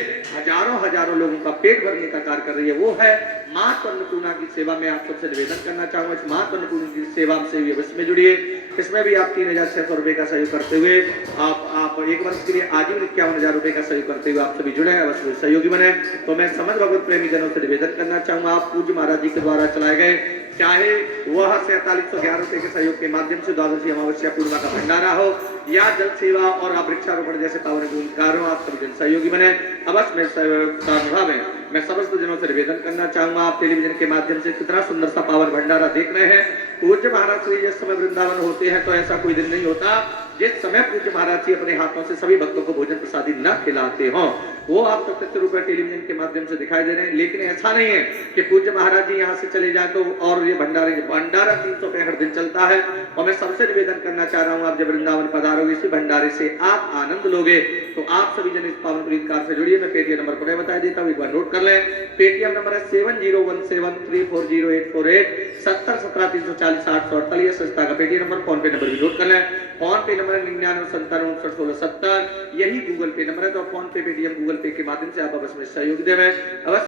हजारों लोगों का पेट भरने का कार्य कर रही है, वो है मां अन्नपूर्णा की सेवा में। आप सबसे निवेदन करना चाहूंगा, इस मां अन्नपूर्णा की सेवा से भी अवश्य में जुड़िए। इसमें भी आप 3600 रुपए का सहयोग करते हुए आप एक वर्ष के लिए आजीवन 51,000 रुपए का सहयोग करते हुए आप सभी जुड़े अवश्य सहयोगी बने। तो मैं समझ भगवत प्रेमी जनों से निवेदन करना चाहूंगा, आप पूज्य महाराज जी के द्वारा चलाए गए चाहे वह 4711 रुपए के सहयोग के माध्यम से द्वादशी अमावस्या पूर्णिमा का भंडारा हो या जल सेवा और वृक्षारोपण जैसे पावन कार्यों, आप सभी जन सहयोगी बने अवश्य में सहयोग में। मैं समस्त जनों से निवेदन करना चाहूंगा, आप टेलीविजन के माध्यम से कितना सुंदर सा पावन भंडारा देख रहे हैं। पूज्य महाराज श्री जिस समय वृंदावन होते हैं तो ऐसा कोई दिन नहीं होता जिस समय पूज्य महाराज जी अपने हाथों से सभी भक्तों को भोजन प्रसादी न खिलाते हो। वो आप प्रत्यक्ष रूप में टेलीविजन के माध्यम से दिखाई दे रहे हैं। लेकिन ऐसा नहीं है कि पूज्य महाराज जी यहाँ से चले जाए तो और ये भंडारा 365 दिन चलता है। और मैं सबसे निवेदन करना चाह रहा हूँ, आप जब वृंदावन पधारोगे इसी भंडारे से आप आनंद लोगे। तो आप सभी जन इस पावन पुनीत कार्य से जुड़िए। मैं पेटीएम नंबर पुनः बता देता हूँ, एक बार नोट कर लें। पेटीएम नंबर है 7017340848 7017 संस्था का पेटीएम नंबर। फोन पे नंबर भी नोट कर लें। फोन पे नंबर 9997591670, यही गूगल पे नंबर है। तो फोन पे, पेटीएम, गूगल पे के माध्यम से आप अवश्य में सहयोग दें। अवश्य